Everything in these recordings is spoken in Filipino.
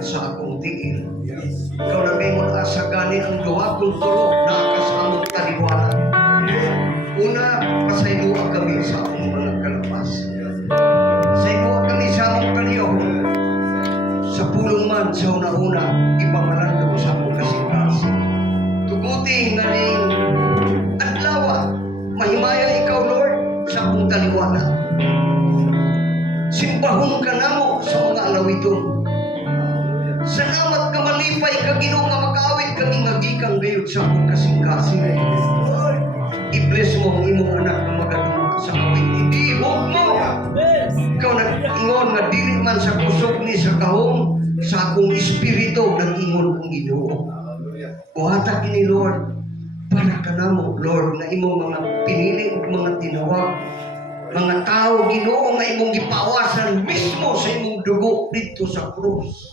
sa akong tiil. Ikaw na may mga asagani ang duha kong tulo na kasamang taliwala. Una, pasayloa kami sa akong mga kalapas. Pasayloa kami sa akong kaliyaw. Sa pulong man sa una-una, ipangalando sa akong kasing-kasing. Tuguting na rin adlawa, mahimaya ikaw, Lord, sa akong taliwala. Simbahon ka na mo sa mga alawiton. Salamat ka malipay ka Ginoo nga mag-awit kami ngagikang gayud sa akong kasing-kasing. I-bless mo ang imong anak na magaduma sa awit. Idihog mo. Ikaw nag-ingon nga dili man sa kusog ni sa kahong sa akong espiritu nag-ingon kong Ginoo. Buhata kini Lord para ka namo Lord nga imong mga pinili ug mga tinawag. Mga tao Ginoo nga imong gipawasan mismo sa imong dugo dito sa krus.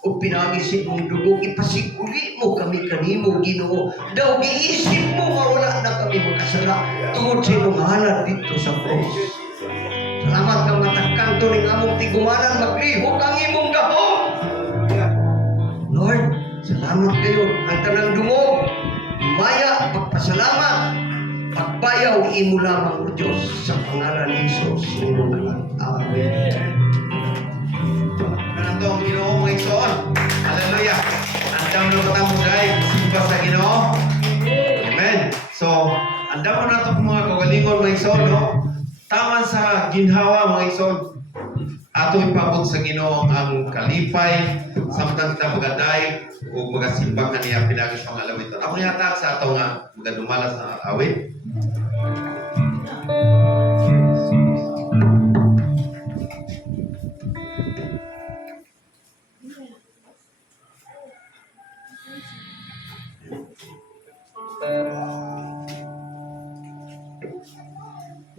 O pinagisi mong dugo, ipasiguli mo kami kanimo, Ginoo. Daw giisip mo nga wala na kami makasala tungod sa imong halad dito sa cross. Salamat ka matakang tuning among tigumanan, maglihok ang imong gahom. Lord, salamat kayo. Ang tanang dungo, maya, pagpasalamat, pagbayaw, imo lamang o Diyos sa pangalan ni Jesus. Amen. Kanang Ginoo mga igsoon. Hallelujah. Andam na ba tamo dahil simba sa Ginoo? Amen. So, andam na nato mga kagalingon mga igsoon, no? Taman sa ginhawa mga igsoon. Ato ipabot sa Ginoo ang kalipay, samtang kita magaday o magasimba kaniya pinagis pang alawiton. Ako yata sa ato nga magadumala sa awit.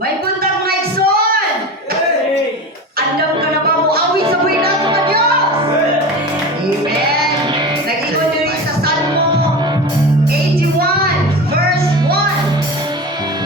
May buntag mga igsoon! Andam ka na ba mo awit sa buhay nato ka Diyos? Amen! Nag-ingon diri sa Salmo 81 verse 1.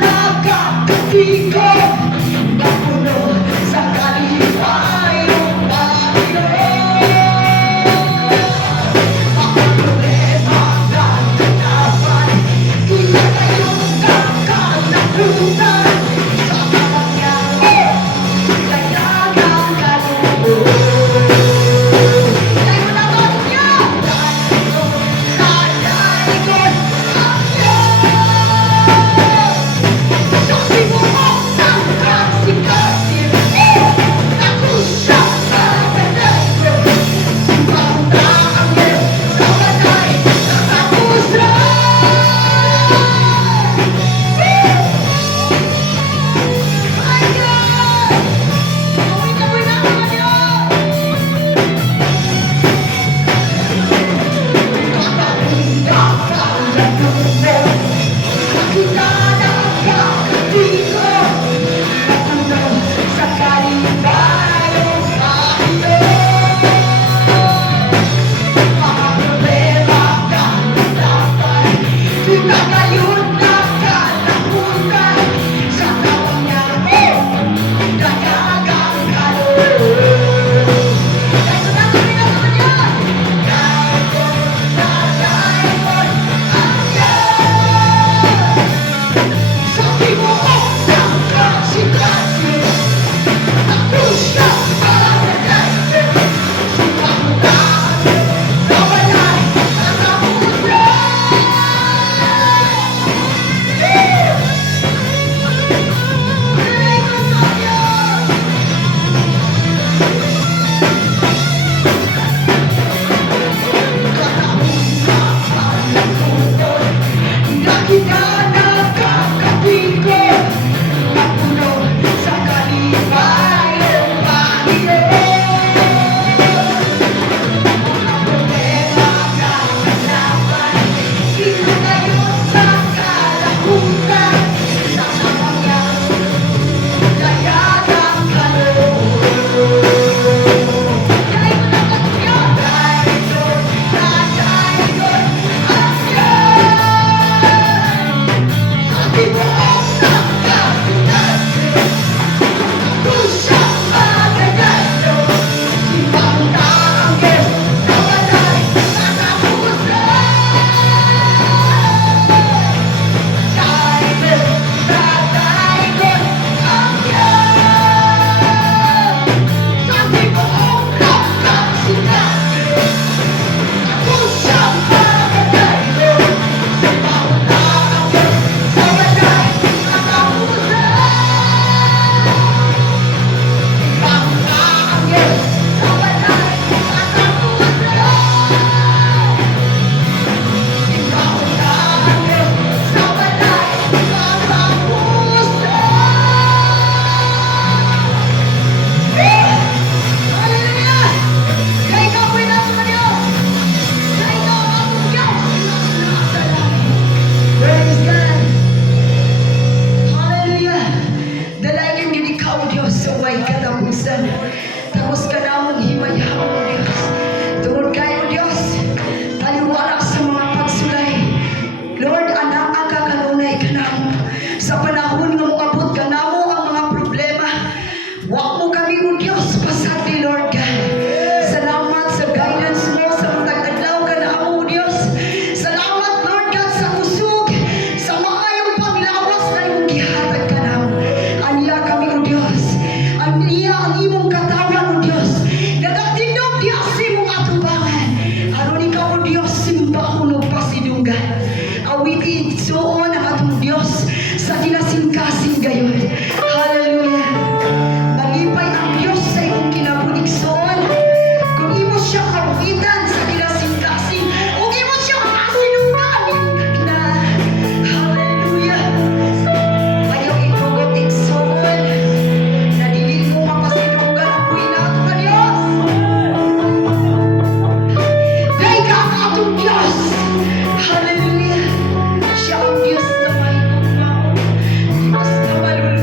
nakakatigo, napuno sa kalipayong Panginoon. Mga problema gaganapan, itatayong kakalakutan sa Kanya. Dayagang kaloob. Tayo na to niya! Kadalikod ang Diyos! Sabi mo ang nagkasikasin, ako siya magdadalo. Sumanda ang Diyos sa banay katapusan. My God! Gawin na naman yun! Sabi mo ang nagkasikasin, ako siya magdadalo. Sumanda ang Diyos sa banay katapusan. Dahil ka nakakatigo, napuno sa kalipayong Panginoon. Mga problema gaganapan, itatayo sa kalakutan sa Kanyang dayagang kaloob. Dahil mo na katuyan, dahil doon, dahil doon, ang Diyos! Sabi mo ang nagkasikasin, ako siya magdadalo. Sumanda ang Diyos sa banay katapusan. Dahil doon, dahil doon, ang Diyos! Sabi mo ang nagkasikasin, ako siya magdadalo. Sumanda ang Diyos sa banay katapusan. Sumanda ang Diyos sa banay katapusan. Sumanda ang Diyos sa banay katapusan. Hallelujah! Kaya ikaw po'y nasa sa Diyos. Kaya ikaw ang ating Diyos. Nasa langit. Praise God. Hallelujah. Dalayan yun ikaw, Diyos, sa may katapusan. Tapos ka na mong himayahon, Diyos. Tungod kayo, Diyos, taliwala sa mga pagsulay. Lord, anak ang kakanunay ka na mo. Sa panahon ng abot ka na mo ang mga problema. Huwag mo kami, O Diyos, pasati, Lord God. Salamat sa guidance mo sa mga adlaw ka na mo, O Diyos. Salamat, Lord God, sa kusog, sa maayong panglawas na imong gihatag ka na mo. Aniya kami, O Diyos. Aniya ang imong katawan, O Diyos. Nagatindog, Diyos, imong atubangan. Aron ikaw, O Diyos, simbahon o pasidunggan. Awitin, suon ang atong Diyos sa kinasingkasing gayon. Hallelujah. Malipay ang Diyos sa imong kinabuligsoon. Kung imo siya kabuhitan sa kinasingkasing, kung imo siya kasinungan na. Hallelujah. Ayaw itugot igsoon na dili ko mapasinungan ang buhinato ka Diyos. Dahil ka ang atong Diyos. Hallelujah. Siya ang Diyos na may pagmamahal. Diyos na maluluwa.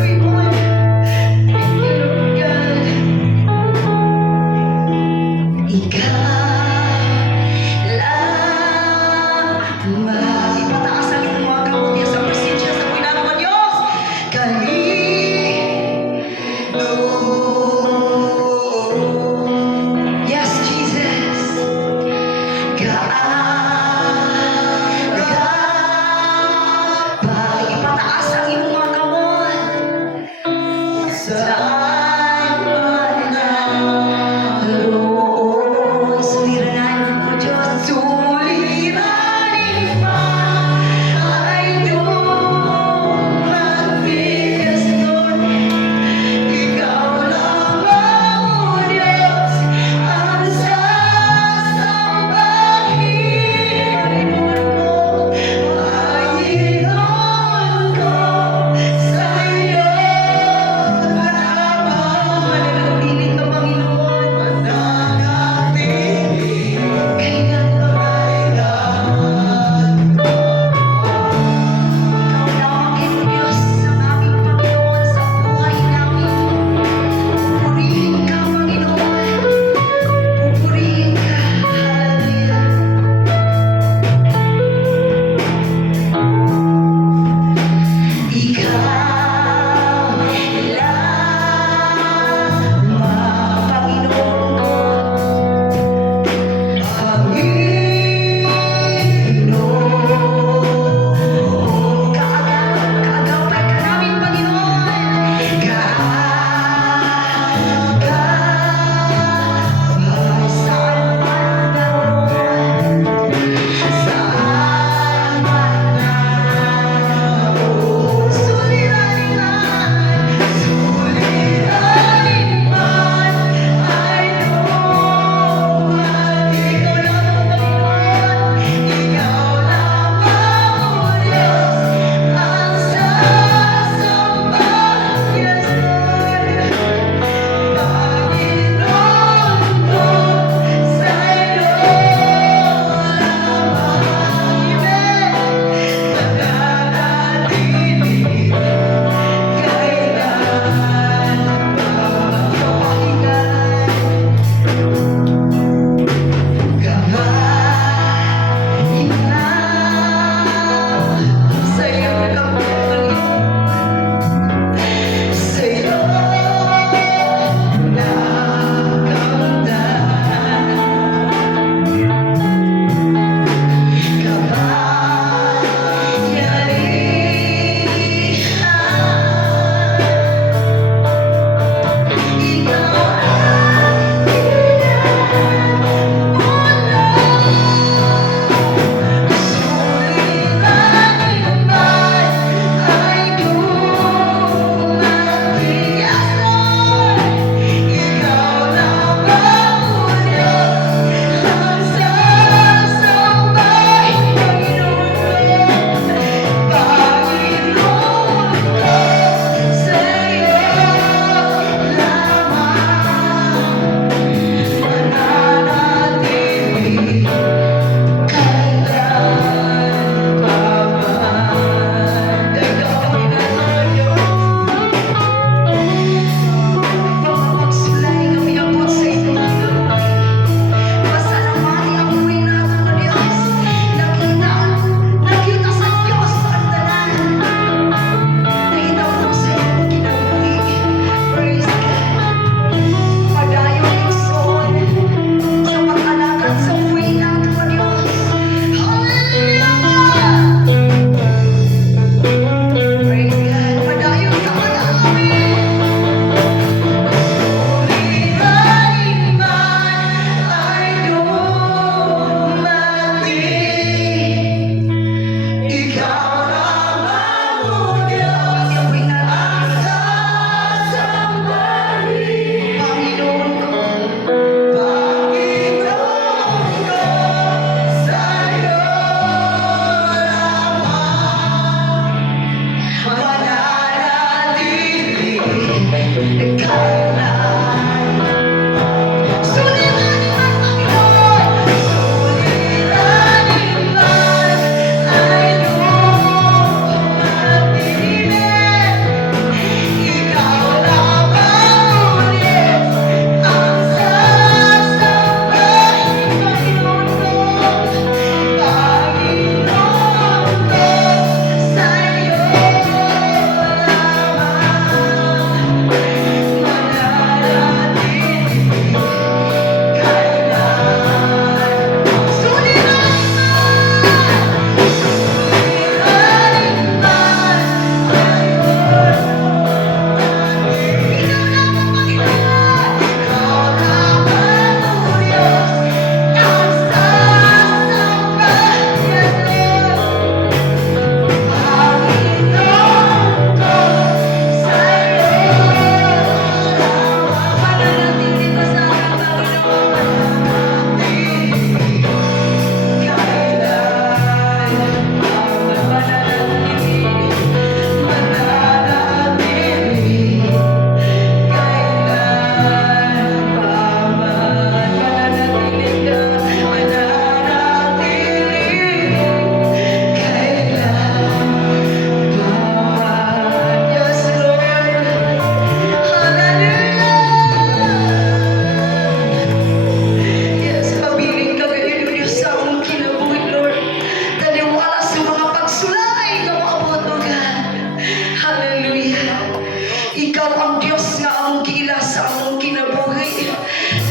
Ikaw ang Diyos nga among giila sa among kinabuhi.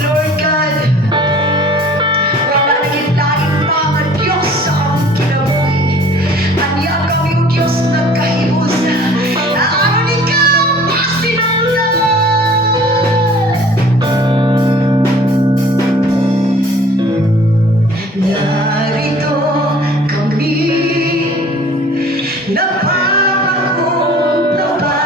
Lord God, wala naging lain pa nga Diyos sa among kinabuhi. Anya kami o Diyos nagkahibos na aron ikaw masinanglan. Narito kami, nagpapakumbaba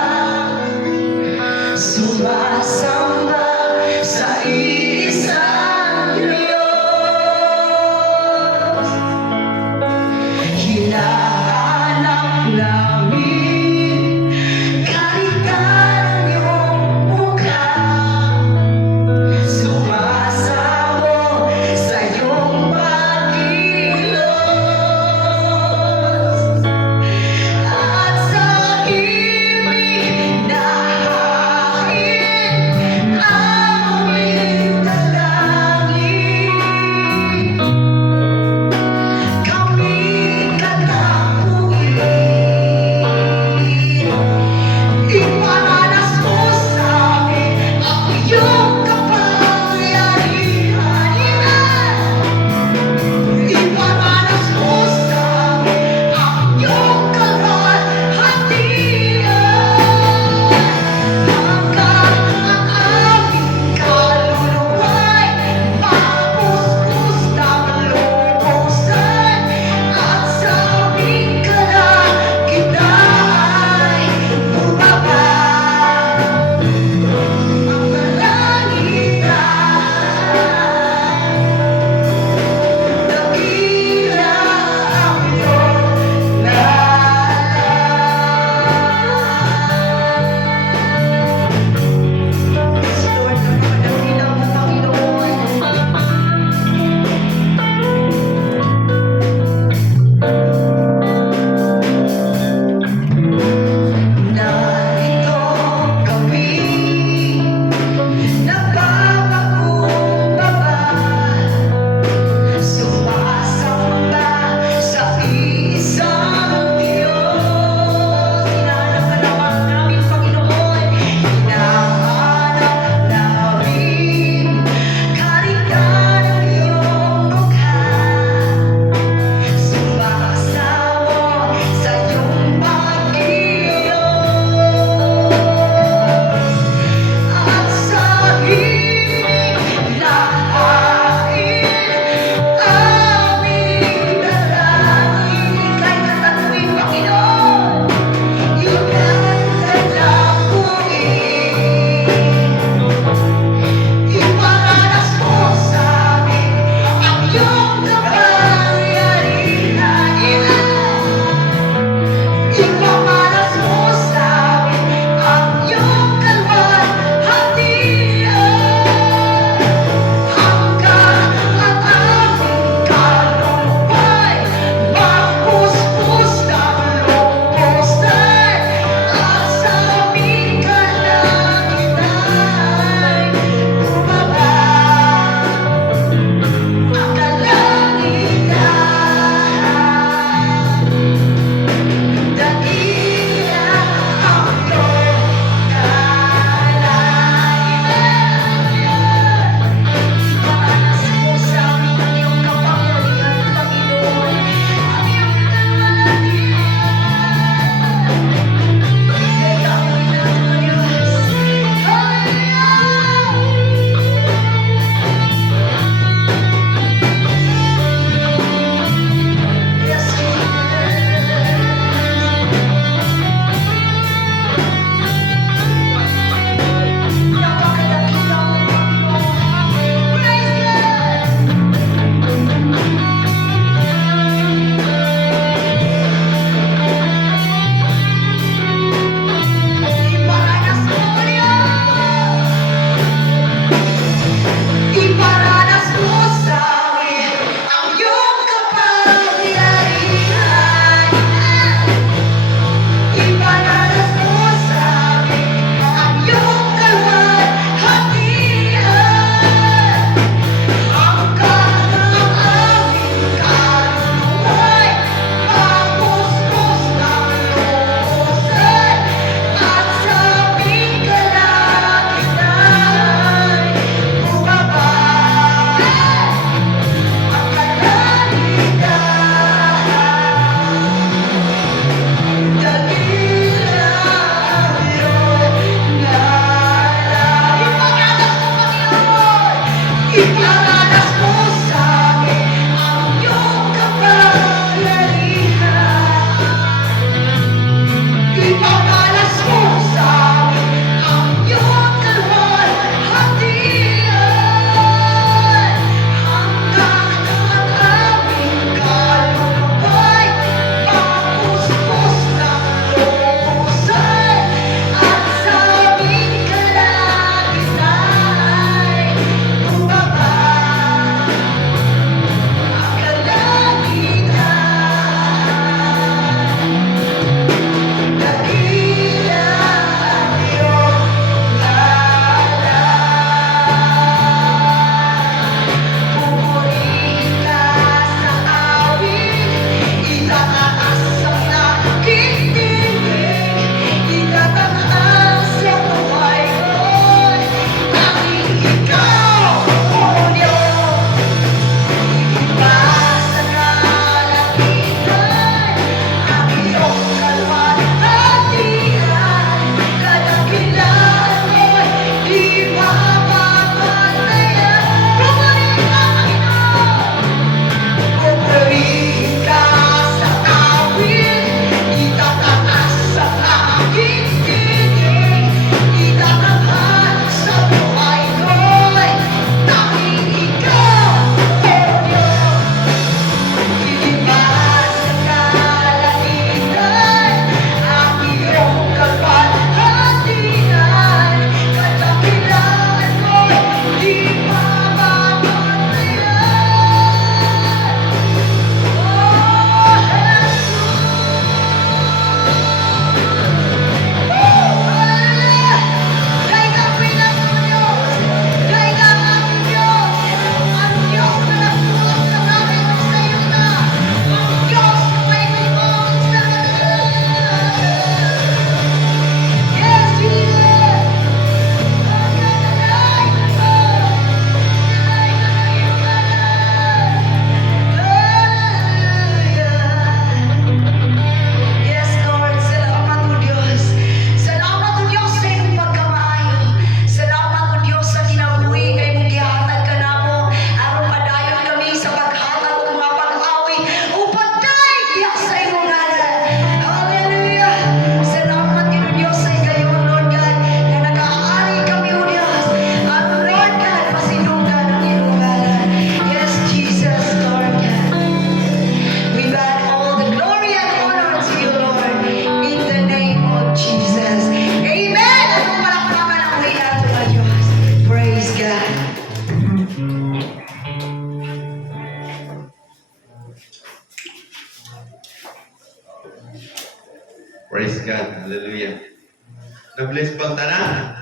Na-bless bang tanan?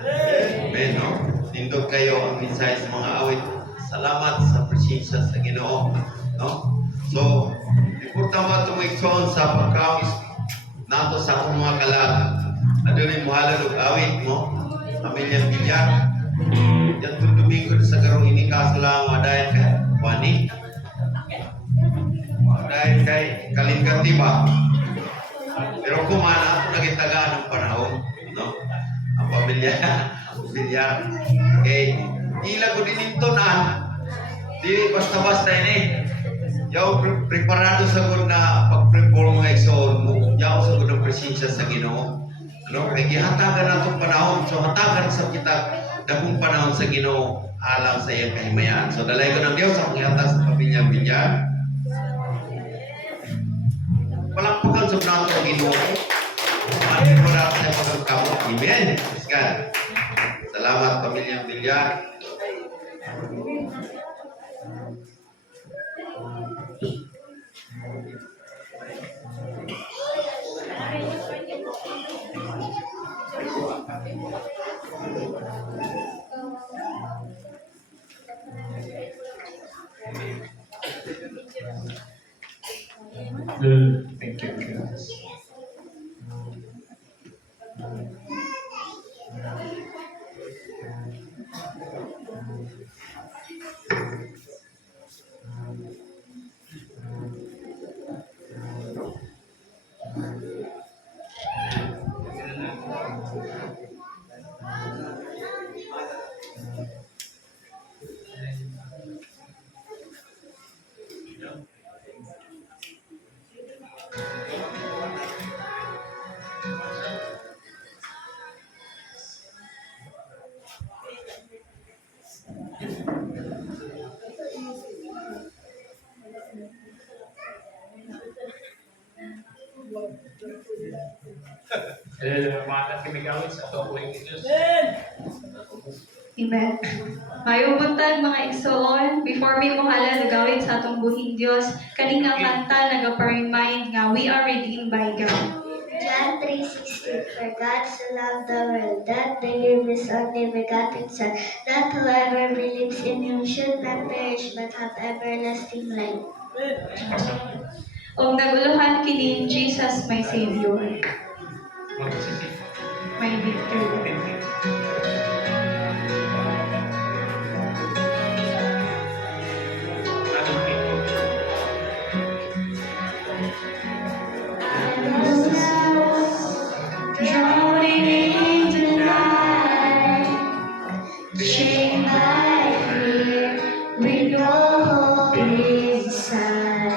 Amen, no? Nindot kayo ang mensahe sa mga awit. Salamat sa presensya sa Ginoo, no? So, importante ba itong igsoon sa pagkawis nato sa akong mga kalag. Ano rin mo halal og awit mo? Pamilyang Bilyar. Yan itong Domingo sa garong inikaso lang dahil kay Wani. Dahil kay Kalingati ba? Pero kumana, ako nagitagaan ng panahon, no? Ang pamilya, Bilyar. Okay, ila ko din intonan, di basta-basta ini. Yaw preparado sa gud na pag-prepare mga igsoon mo. Yaw sa gud ang presensya sa Ginoo. Ano, kay gihatagan natong panahon, so hatagan sa kita dakong panahon sa Ginoo alang sa iyang kahimayan. So dalay ko ng Dios sa paghatag sa pamilya Bilyar. Palakpakan sa nato ang Ginoo. Ano ko na sa pagkakamo. Amen. Praise God. Salamat pamilya Bilyar. Thank you. Amen. Mayong buntag mga igsoon, before may muhala nagawid sa atong buhing Dios, kaning nga kanta nagapa-remind nga we are redeemed by God. John 3:16 For God so loved the world that they gave his only begotten Son, that whoever believes in him should not perish but have everlasting life. O naguluhan kini Jesus my Savior, my victor. Drowning in the night, chained by fear, with no hope inside.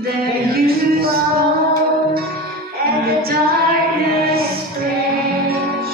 There you fall, and the darkness rage.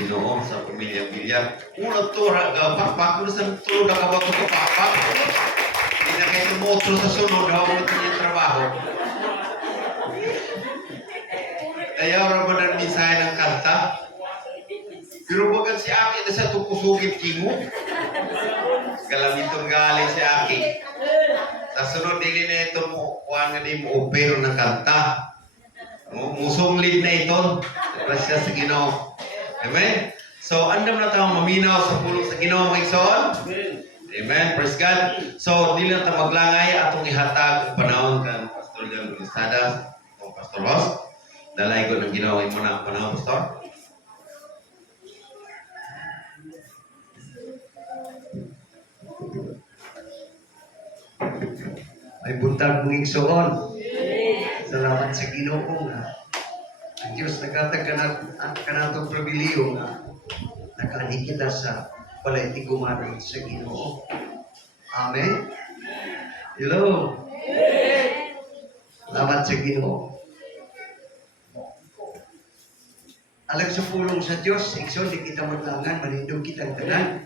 Ginoo sa pamilya Bilyar. Ulat to, pakpak ko na sa tulog na kabato ko, pakpak. Hindi na kayo tumotro sa sunod, hawag ito yung trabaho. Kaya raman ang mensahe ng kanta. Pero bagan si Aki na sa tukusugit kingo. Galamitong galing si Aki. Sa sunod, dili na ito mo, kuha nga di mo opero ng kanta. Musong lead na ito. Grasya sa Ginoo. Amen? So, andam na tayo maminaw sa pulong sa Ginoo, mga igsoon. Amen? Praise God. So, dili na tayo maglangay atong ihatag ang panahon kan Pastor John Estrada o Pastor Ross. Dalay ko ng Ginoo mo na ang panahon, Pastor. May buntag mong igsoon. Salamat sa Ginoo nga. Ang Diyos naghatag kanatong pribiliyo nga nakaani kita sa balay tigumanan sa Ginoo. Amen. Hello. Salamat sa Ginoo. Alag sa pulong sa Diyos, igsoon, di kita maglangan, manindog kitang tanan.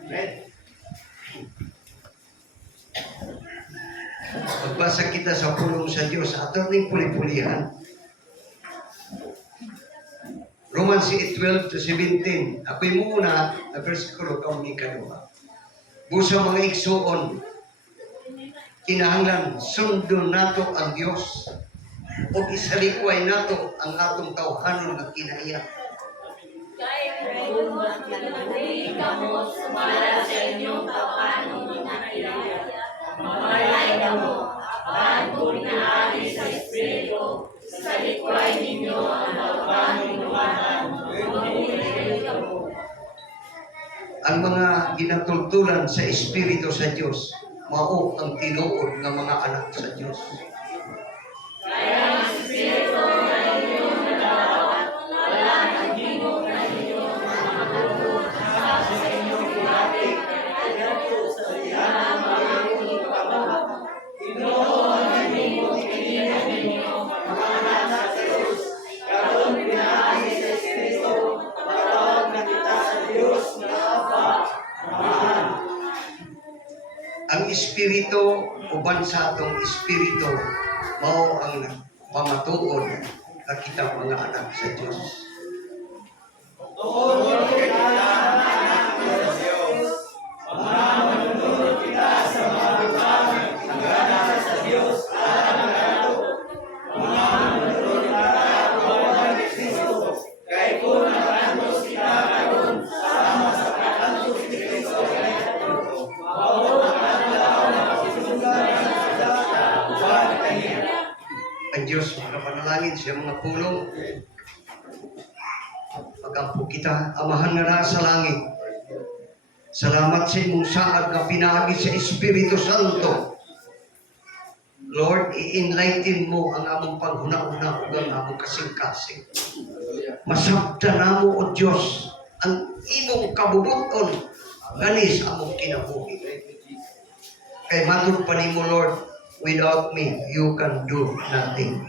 Pagbasa kita sa pulong sa Diyos, ato ning puli-pulihan. Romans 8:12 to 17. Ako'y muna na versikulo kaong ikaduha. Busa mga igsoon, kinahanglan sundon nato ang Diyos o isalikway nato ang atong tawhanon nga kinaiya. Ang mga ginatultulan sa Espiritu sa Diyos, mao ang tinuod ng mga anak sa Diyos. Ang Espiritu uban sa atong Espiritu mao ang pamatuod na kita mga anak sa Diyos. Ang Diyos makapanalangin siya mga pulong. Pagkampo kita, amahan nga na sa langit. Salamat sa imong saad na pinaagi sa Espiritu Santo. Lord, i-enlighten mo ang among panghuna-una o ang among kasing-kasing. Masabta na mo, O Diyos, ang imong kabubuton ganis among kinabuhi. Kay matod pa ni mo, Lord, without me, you can do nothing.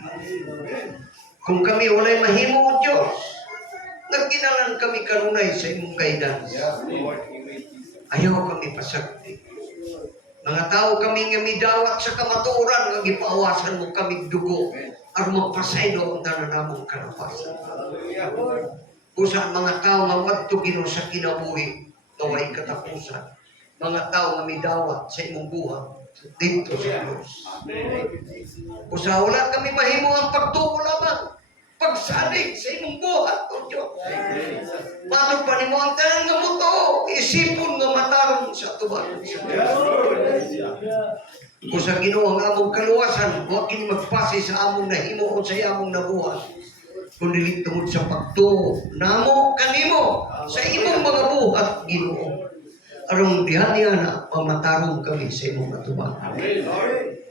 Kung kami walay mahimo, O Diyos, nagkinalan kami kanunay sa imong guidance. Ayaw kami pasagdi. Mga tao kami nga midawat sa kamaturan, nga gipaawasan mo kami dugo, at magpasaylo ang tanan namong kalapasan. Usan mga tao nga wadto Ginoo sa kinabuhi, naway katapusan. Mga tao nga midawat sa imong buhat, dito sa Diyos. Usa wala kami mahimo ang pagtuo lamang, pagsalig sa imong buhat, O Diyos. Paano pa ni mo ang tanan nga muto, isipon nga matarong sa tuban sa Diyos. Kung sa Ginoo ang among kaluwasan, huwag kini magpasi sa among nahimo o sa among nabuhat. Kundi tungod sa pagtuo, namo kanimo sa imong mga buhat, Ginoo. Arong dihan niya na pamatarong kami sa imong katubang.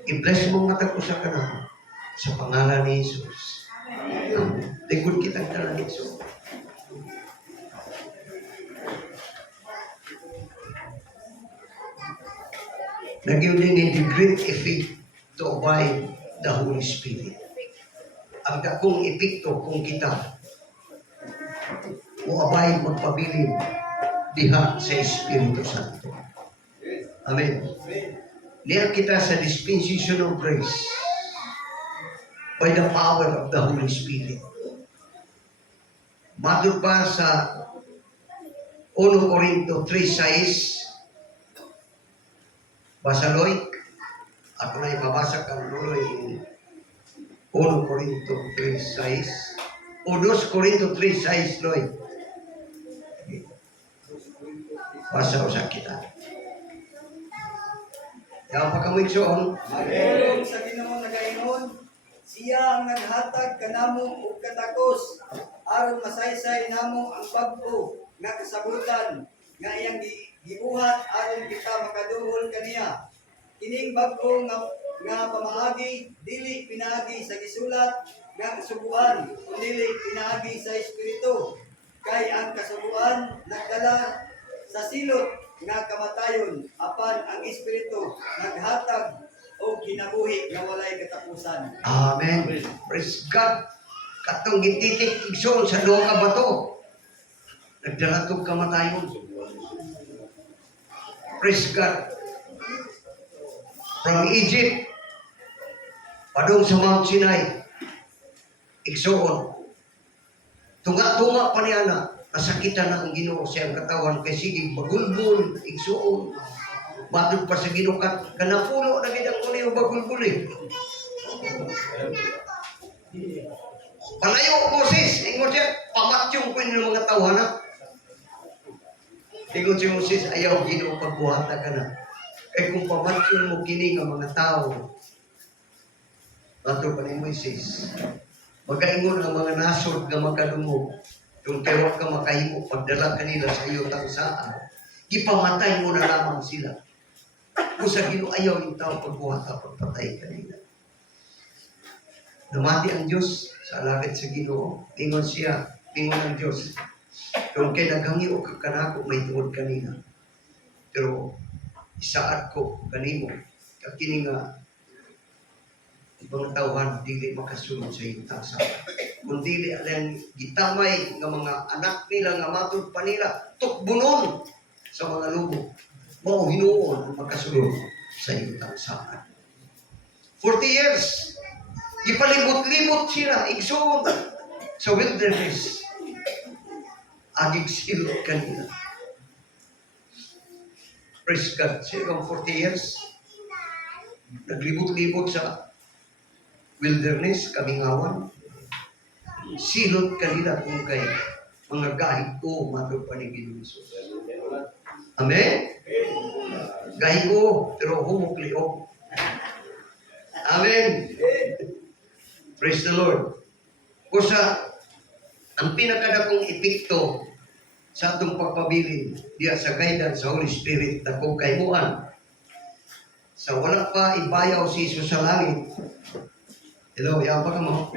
I-bless mo mata ko sa kanang sa pangalan ni Jesus. Amen. Ligod kitang tanan ni Jesus. Nagyo din the great effect to abide the Holy Spirit. Ang dakong epekto kung kita Muabay magpabilin diha sa Espiritu Santo. Amen. Niya kita sa dispensation of grace by the power of the Holy Spirit. Matur pa sa 1 Corinto 3:6. Basa Loy. Ako na ipabasa kang Loy. 1 Corinto 3:6. O 2 Corinto 3:6, Loy. Basa sa kita. Yang pagkamigsoon, Mayroon sa Ginoo nagaingon, siya ang naghatag kanamo og katakos aron masaysay namo ang bag-o nga kasabutan nga iyang gibuhat aron kita makaduhol kaniya. Kining bag-o nga pamaagi dili pinaagi sa gisulat nga kasubuan kundi pinaagi sa espiritu. Kay ang kasubuan nagdala sa silot nga kamatayon apan ang espiritu naghatag og kinabuhi nga walay katapusan. Amen. Praise God. Katong gititik igsoon sa duha ka bato. Nagdala tog kamatayon. Praise God. From Egypt, padung sa Mount Sinai, igsoon. Tunga-tunga pa niya na, nasakitan na ang Ginoo siyang katawan kay sige bagulbul, igsoon. Matod pa sa Ginoo kanapuno na gid ang kuliyo bagulbul eh. Palayo Moses, ingon siya, pamatyong ko ng mga tawanan. Ingon si Moses, ayaw Ginoo pagbuhata ka na. Kaya kung pamatyong mo kini nga mga tao, matod pa ni Moses, magaingon ang mga nasod nga makadungog, kung kayo ka makahimo, pagdala kanila sa iyo tangsaan, ipamatay mo na lamang sila. Kung sa Ginoo ayaw yung tao pagbuhata, pagpatay kanila. Namati ang Diyos sa alagad sa Ginoo. Ingon siya, ingon ang Diyos. Kung kay naghangi o kakanako, may tuod kanina. Pero isaad ko kanimo, kakini nga ibang tawhan dili makasunod sa iyong tasa. Kung dili alang gitamay nga mga anak nila nga matod pa nila, tukbunon sa mga lubo. Mao hinuon ang makasunod sa iyong tasa. 40 years, ipalibot-libot sila, igsoon sa wilderness. Agig silot kanila. Praise God. Sila 40 years, naglibot-libot sa wilderness, kamingawan. Silot kanila kung kay mga gahig ko matod pa ni Ginoo. Amen? Gahig ko, pero humukliok. Amen? Praise the Lord. Kusa, ang pinakadakong epekto sa atong pagpabilin diya sa guidance sa Holy Spirit na kung kaymuan sa wala pa ibayaw si Jesus sa langit. Hello, yapa ka mo?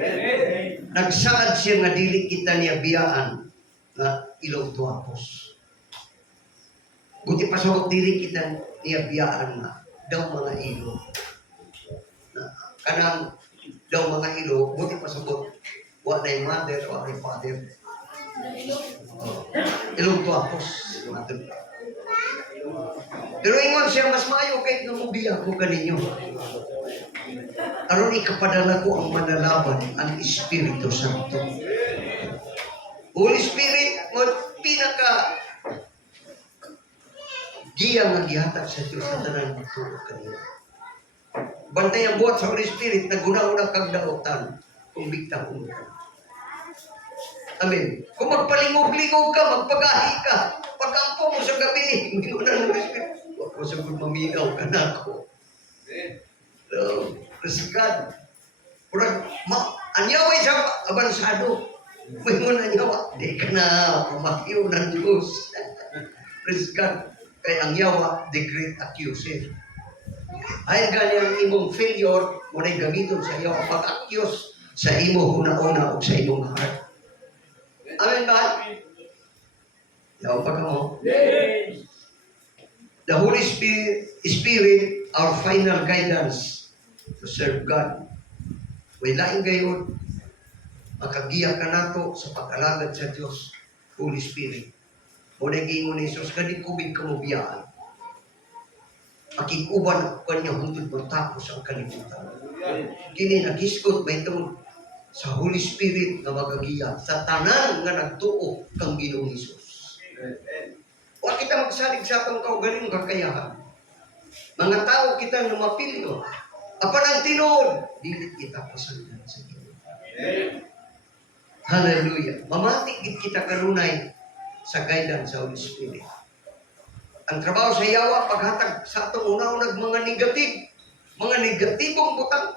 Nagsaad siya nga dili kita niya biyaan na ilaw tuwapos. Buti pa sa dili kita niya biyaan na daw mga ilo. Na kanang daw mga ilo, buti pa sa wa na yung mother o yung father. Ilong tuwapos. Pero ingon siya, mas maayo kahit namubiya ko kaninyo. Aron ikapadala ko ang manalaban, ang Espiritu Santo. Holy Spirit, pinaka giya nga gihatag sa Diyos sa tanan magtulog kanina. Bantay ang buhat sa Holy Spirit na guna-una kang daotan kung bigtang ka. Amen. Kung magpalingog-lingog ka, magpagahi ka, pag-ampo mo sa gabi, hindi mo na Holy Spirit. Huwag mo sagot maminaw ka na ako. So, praise God. Kurang, anyaway sa abansado. May mo na nyawa. Di ka na pamakiyo ng Diyos. Praise God. Kaya ang yawa, the great accuser. Ay ganyan imong failure, muna'y gamiton sa iyo pag-accuse sa imo una-una o sa imong heart. Amen ba? Yaw pa ka mo? The Holy Spirit, our final guidance to serve God. Way laing gayon, makagiya ka nato sa pag-alagad sa Diyos. Holy Spirit. O nag-iingon ni Jesus, kadi kubig kamubiyaan. Pakikuban ang kanya hangtod matapos ang kalibutan. Kini nagiskot may tungod sa Holy Spirit na magagiya sa tanan nga nagtuo kang Ginoong Hesus. Wa kita magsalig sa atong kaugaling kakayahan. Mga tao kita nga mapilyo. Apan ang tinuod, dili kita pasandan sa Ginoo. Hallelujah. Mamati gid kita kanunay sa guidance sa Holy Spirit. Ang trabaho sa yawa, paghatag sa atong una-unag mga negatibong butang,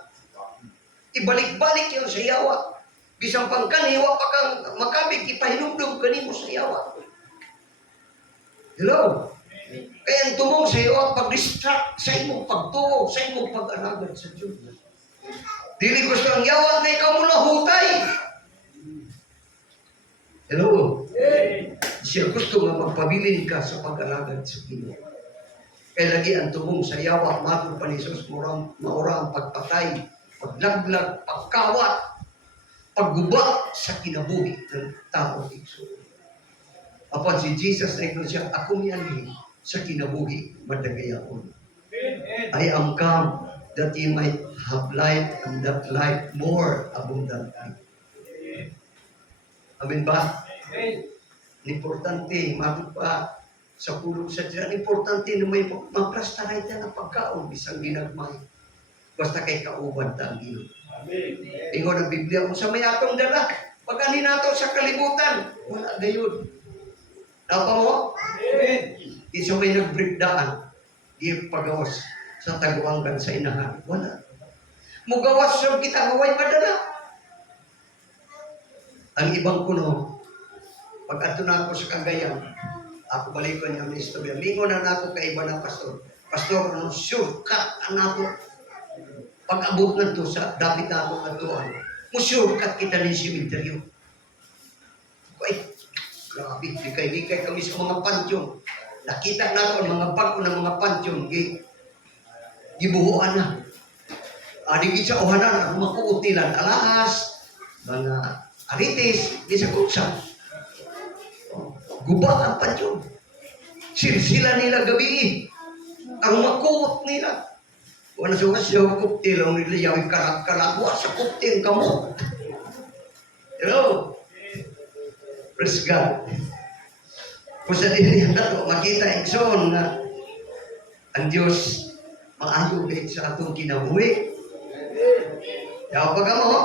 ibalik-balik yun sa yawa. Bisang pangkaniwa pa kang makabig, ipahinumdum kanimo sa yawa. Hello? Kaya ang tumong sa yawa, pag-distract sa imong pagtuo, sa imong pag-alagad sa Diyos. Dili gusto ang yawa na ikaw muna hutay. Hello? Siya gusto nga magpabilin ka sa pag-alagad sa Ginoo. Kaya lagi ang tumong sa yawa, matong pa ni Jesus, maura ang pagpatay, paglaglag, pagkawat, pagguba sa kinabuhi ng tao ikso. Apan si Jesus na ito siya, ako niyan sa kinabuhi, madagayaon. I am come that ye might have life and that life more abundantly. Amen ba? Importante, matong pa sa pulong sa Diyos, importante na may maprastaray na ng pagkaon, bisang ginagmay. Basta kay kauban ta ang Ginoo. Ingon ang Biblia, kung sa may atong dala, pagkanin nato sa kalibutan, wala gayon. Napa mo? Isa may nag-breakdaan, di pagawas sa taguanggan sa inahan. Wala. Mugawas sa kita, huwag madala. Ang ibang kuno, pag ato na ako sa Cagayan, ako balik ko niya ang istorya. Lingon na ako kay iba na pastor. Pastor, ano, shortcut ang nato. Pag-abot na to sa dapit na ako katuan, mushortcut kita ng simenteryo. Ay, grabe, likay-likay kami sa mga pansyon. Nakita na ako ang mga bangko ng mga pansyon, gibuhuan na. Adigit sa uhanan, ang makuutilan, alahas, mga aritis, di sa kutsa. Guba ang pansyon. Silsila nila gabi. Ang makuot nila. Kung nasukas siya ang cocktail, ang nila yung kalagwa sa cocktail kamo. Hello? Praise God. Kung sa dili na makita ikson na ang Diyos maayo kahit sa atong kinabuhi. Yaw pa ka mo?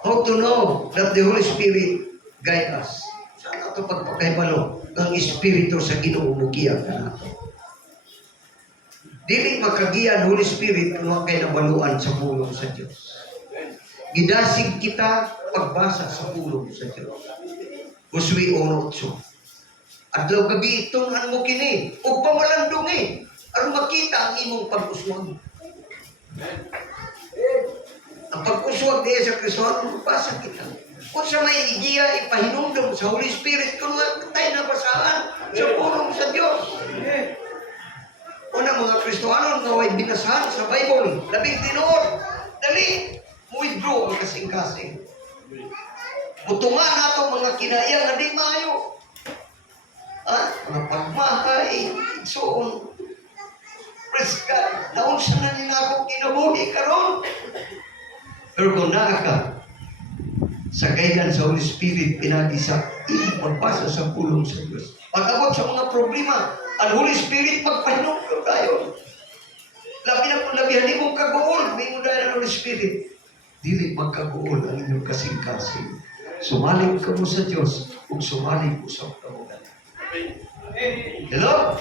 How to know that the Holy Spirit guide us? Saan ito pagpakaibalo ng Espiritu sa Ginoo mugiya ka nato? Dili makagiya ang Holy Spirit kung kay nabaluan sa pulong sa Diyos. Gidasig kita pagbasa sa pulong sa Diyos. Uswi 8. Adlaw gabi itong mo kini, o pamalandungi, aron makita ang imong pag-uswag. Ang pag-uswag niya sa Kristo, magbasa kita. Kung sa may igiya, ipahinumdum sa Holy Spirit, kung tayo nabasahan sa pulong sa Diyos. Una mga Kristohanon nga way binasahan sa Bible, labing tinuod, dali, withdraw ang kasing-kasing. Butungan nato mga kinaya nga di maayo. Mga pagmahay, igsoon. Praise God, naunsa na nila akong kinabuhi karon. Pero kung naa ka, sa guidance sa Holy Spirit, pinagi sa pagbasa sa pulong sa Diyos. Pag-abot sa mga problema, ang Holy Spirit magpahinumdum tayo. Labi na kung labihan mong kaguol, may mo dahil ang Holy Spirit. Dili magkaguol ang inyong kasing-kasing. Sumaling ka mo sa Diyos kung sumaling mo sa kagulan. Hello?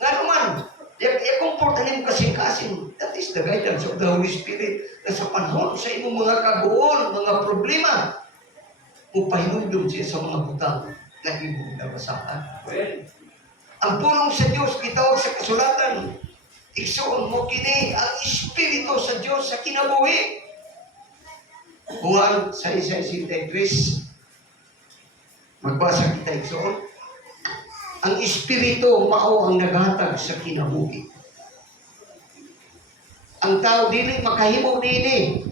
Nga naman, i-comfort ang kasing-kasing. That is the guidance of the Holy Spirit na sa panahon sa imong mga kaguol, mga problema, upahinumdum siya sa mga butang na imong nabasahan. Ang pulong sa Diyos, kitawag sa kasulatan, iksoon mo kini ang Espiritu sa Diyos sa kinabuhi. Juan 6:63. Magbasa kita iksoon. Ang Espiritu mao ang naghatag sa kinabuhi. Ang tao dili makahimo nini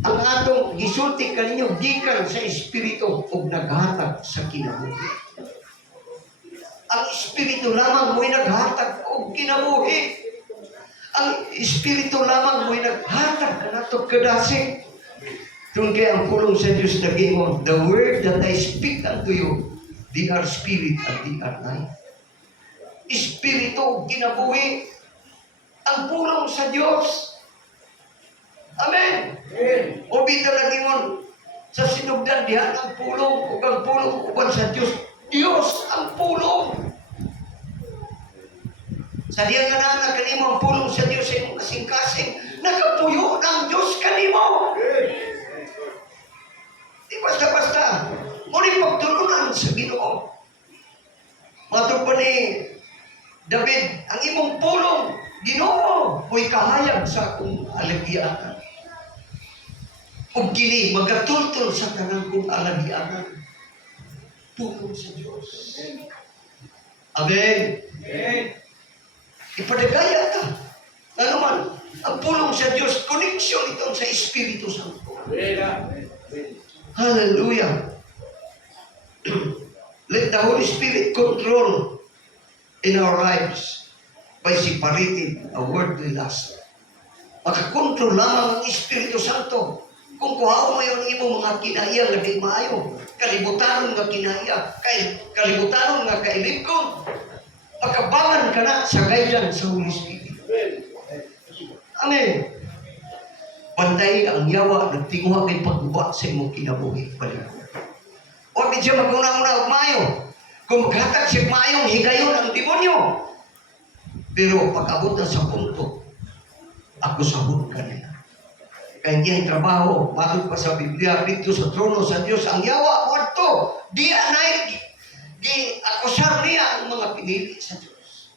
ang atong gisulti kaninyo gikan sa espiritu ug naghatag sa kinabuhi. Ang espiritu lamang mo'y naghatag og kinabuhi. Ang espiritu lamang mo'y naghatag kanato kadasig. Tungkol kay ang pulong sa Diyos naging the word that I speak unto you, they are spirit and they are life. Espiritu kinabuhi ang pulong sa Diyos. Amen. O bita naging sa sinugdan dihan ang pulong ug ang pulong uban sa Diyos. Diyos ang pulong. Sa diyan nga na kanimo ang pulong sa Diyos sa imong kasing-kasing, nakapuyo ng Diyos kanimo. Di basta-basta. Muli pagtulunan sa Ginoo. Matod pa ni David, ang imong pulong, Ginoo, mo'y kahayag sa akong alagianan. Ug kini magatultol sa tanang kong alagianan. Pulong sa Diyos. Amen. Ipadagaya ka. Ano man, ang pulong sa Diyos, koneksyon ito sa Espiritu Santo. Hallelujah. Let the Holy Spirit control in our lives by separating a worldly lust. Makakontrol lamang ang Espiritu Santo kung kuhaw mo yung imo mga kinaiya nga di maayo, kalibutanon nga kinaiya, kalibutanon nga kailipkong, makabangan ka na sa guidance sa Holy Spirit. Amen. Bantay ang yawa, nagtinguha kay pagbuwa sa imong kinabuhi. Huwag din siya maguna-una og maayo. Kung maghatag siya maayong higayon ang demonyo. Pero pag-abot na sa punto, ako sabot ka nila. Kaya hindi ang trabaho, matod pa sa Biblia, dito sa trono sa Diyos, ang yawa, warto, di anay, di akusar niya ang mga pinili sa Diyos.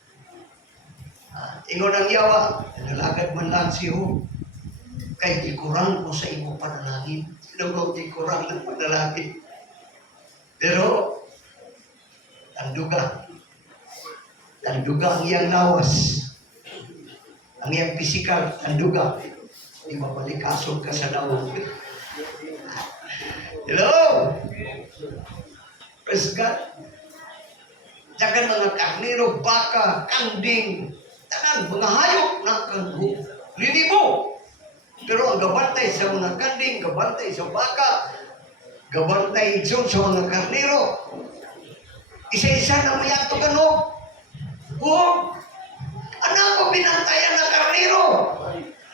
Ingon ang yawa, nalagad man lang siyo, kay di kurang ko sa imo panalangin. Sino di kurang ng panalangin? Pero, tanduga ang iyang lawas, ang iyang pisikal, tanduga, di mabalikasog ka sa lawang. Hello? Praise God. Diyan mga karnero, baka, kanding, tanan, mga hayop na kanggo. Linibo. Pero ang gabantay sa mga kanding, gabantay sa baka, gabantay sa mga karnero, isa-isa na may ato ganog. Anak ko binantayan na karnero.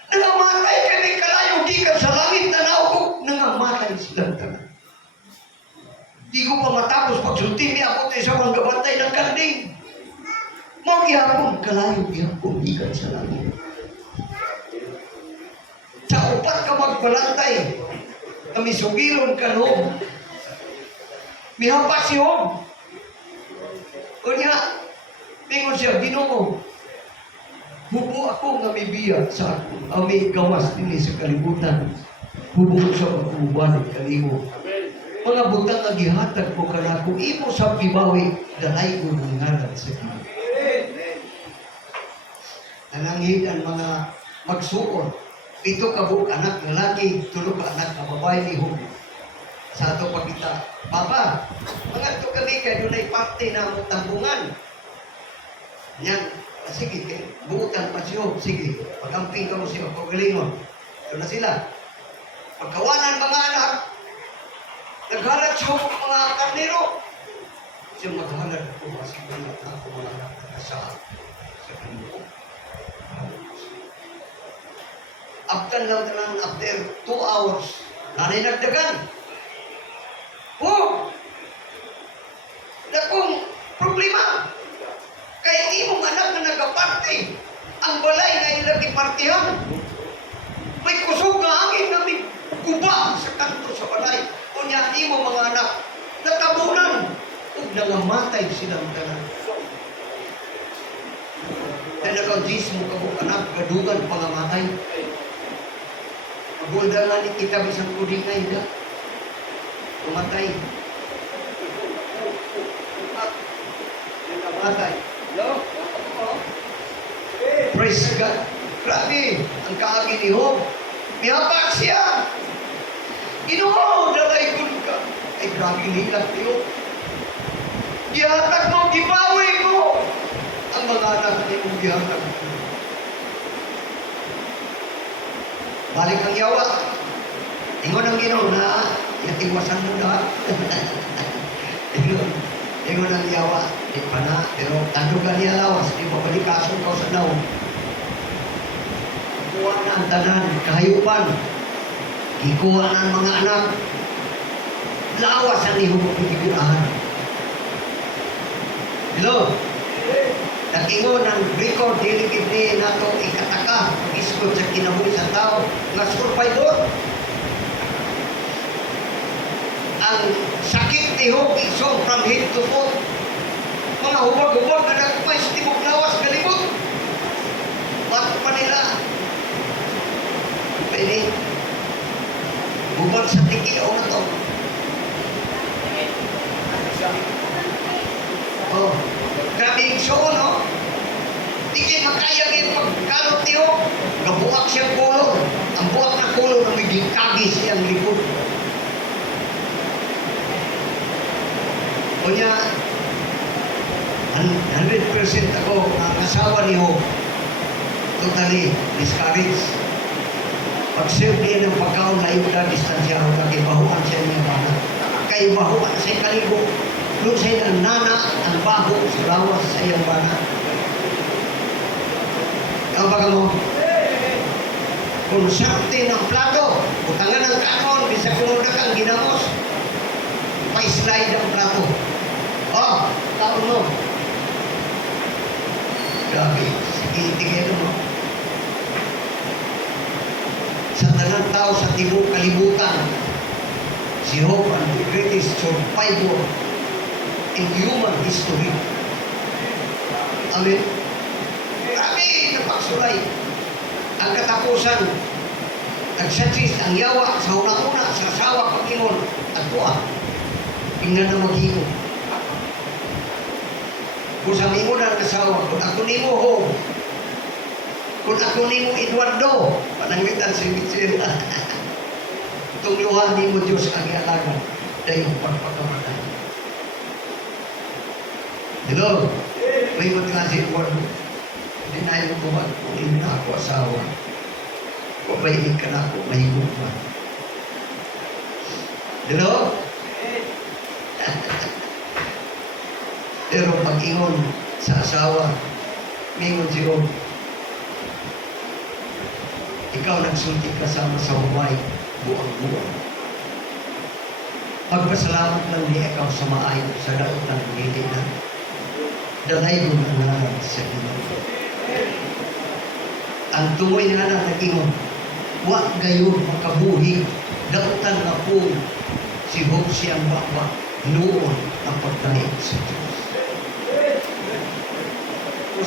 Nangamatay kami kalayo, di ka sa langit na naukok, nangamatay silang tanan. Di ko pa matapos pagsulti niya ako tayo sa mga gabantay ng kanding. Magyapon kalayo, gyapon, di ka sa langit. Sa upat ka magbalantay, kami sugilon ka noon. Mihampas yun. Kunya, mingon siya, Ginoo, hubo ako nga may biya sa ako, may gawas din sa kalibutan. Hubo sa pag-uwan ng kalimo. Mga butang nga gihatag ko kana kung imo sa gibawi, dalay ko ng ngalan sa Ginoo. Nanangin ang mga magsuon. 7 ka buok anak lalaki, 3 ka anak na babae ni Hubo. Sa ato pagkita, Papa, mga ito kami kayo na iparte na tambungan. Yan, sige, buutan pa siyo, sige, pag-amping ka mo siya, pag-galingon. Ito na sila. Pagkawanan mga anak, naghalat siya mga karnero. Siya maghalat ako, kasi mga ako mga anak na sa kanilo. After after 2 hours, nanay nagdagan. Dakong problema. Kaya imong anak na nagaparte, ang balay na ilang ipartihan. May kusog na hangin na may guba sa kanto sa balay. Kunya imo mga anak, natabunan. Ug nangamatay silang tanan. Kaya nakaudis mo kabuk anak, gadugan pangamatay. Magulda nga ni kita bisang kudingay ka. Pumatay. Namatay. Praise God. Grabe. Ang kaagi ni Job. Mihapak siya. Ginoo, dalaykon ka. Ay, grabe nilang tiyo. Gihatag mo, gibawi mo. Ang mga anak ni mong gihatag mo. Balik ang yawa. Ingon ang Ginoo na yatiwasan mo na. Ingon ang yawa. Di pa na. Pero tandugan niya lawas. Di pa balikason ko sa daw. Kuha na ang tanan. Kahayupan. Ikuha na ang mga anak. Lawas ang ihong pagkikirahan. Hello? Nakingon ang record, diligid ni nato ikataka, pag-iskot sa kinabuhi sa tao, nga survivor. Ang sakit ni Hope Ikson from head to foot. Mga hubag-hubag na nagpais, tibok lawas, galibot. Bato pa nila. Pwede. Hubag sa tiki, o na to. Oh, grabe yung show, no? Di kayo makaya yung pagkalot niyo. Gabuak siyang kulong. Ang buwak na kulong na may gikagis siyang likod. O niya, 100% ako ang asawa niyo. Totally discouraged. Pag-serve niya ng pagkaon na yung distansya ako, kakibahuan siya niya bana. Kaibahuan siya kaligo. Doon siya ang nana, ang baho, sa lawas sa iyang bana. Ang baga mo, kung sarte ng plato, utangan ng kanon, bisa kung kang ginamos, pa-slide ang plato. Oh, taon mo. Grabe, sige, tigay mo. Sa tanang tao sa tibok kalibutan, si Hope ang the greatest survivor in human history. Amen. Grabe, napagsulay. Ang katapusan, nagsatis ang yawa sa unang-una, sa asawa pag-ingon, at kuha. Tingnan na mag-ingon. Kung sa mingo na ang asawa, kung ako ni mo, Hope, kung ako ni mo, Eduardo, panangitan si Michelle. Tungluhan ni mo, Diyos, ang ialagan, dahil pagpakamatay. Hello? May mo nga si Eduardo. Hindi na yung kumat kung hindi na ako asawa. Kung mahilig ka na ako, mahigog ba? Hello? Pero pag-ingon sa asawa, mingon si Hope, ikaw nagsulti kasama sa Hawaii, buang-buang. Pagpasalamat lang niya ikaw sa maayo sa dautan ng hindi na. Dalay mo ang nalang sa Ginoo. Ang tumoy na nag-ingon, wa gayon makabuhi, dautan na po si Hope siyang baba, noon ang pagdaig sa Diyos.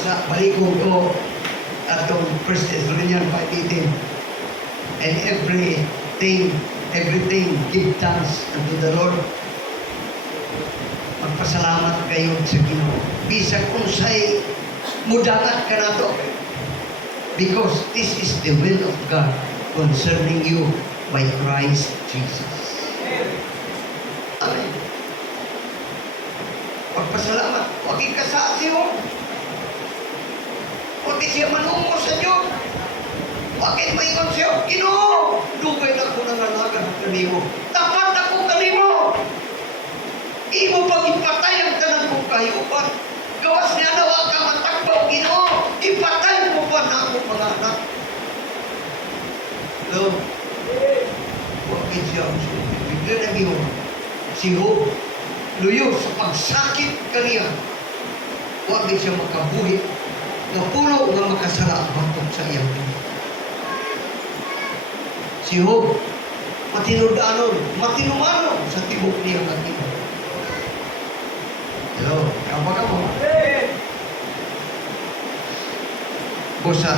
Sa balikong ko atong 1 Thessalonians 5:18, and everything give thanks unto the Lord. Magpasalamat kayo sa Ginoo. Bisag unsay mudangat ka nato. Because this is the will of God concerning you by Christ Jesus. Amen. Magpasalamat. Huwag ikasasiyo. Huwag siya manungo sa Diyos. Bakit maingon siya? Ginoo, dugay na ko nangalagan ang kanimo. Tapat ako kanimo. Imo pang ipatay ang tanan kong kahiyupan. Gawas niya nawa ka matagbaw, Ginoo. Ipatay mo pa na ako mga anak. No? Huwag siya ang sulit. Bigla na Ginoo. Si Hope, luyo sa pagsakit kaniya. Huwag siya makabuhi. Napulo nga makasala ang batok sa iyang Ginoo. Si Hope, matinudanon, matinumanon sa tibok niya ng Ginoo. Hello, kapag ako. Busa,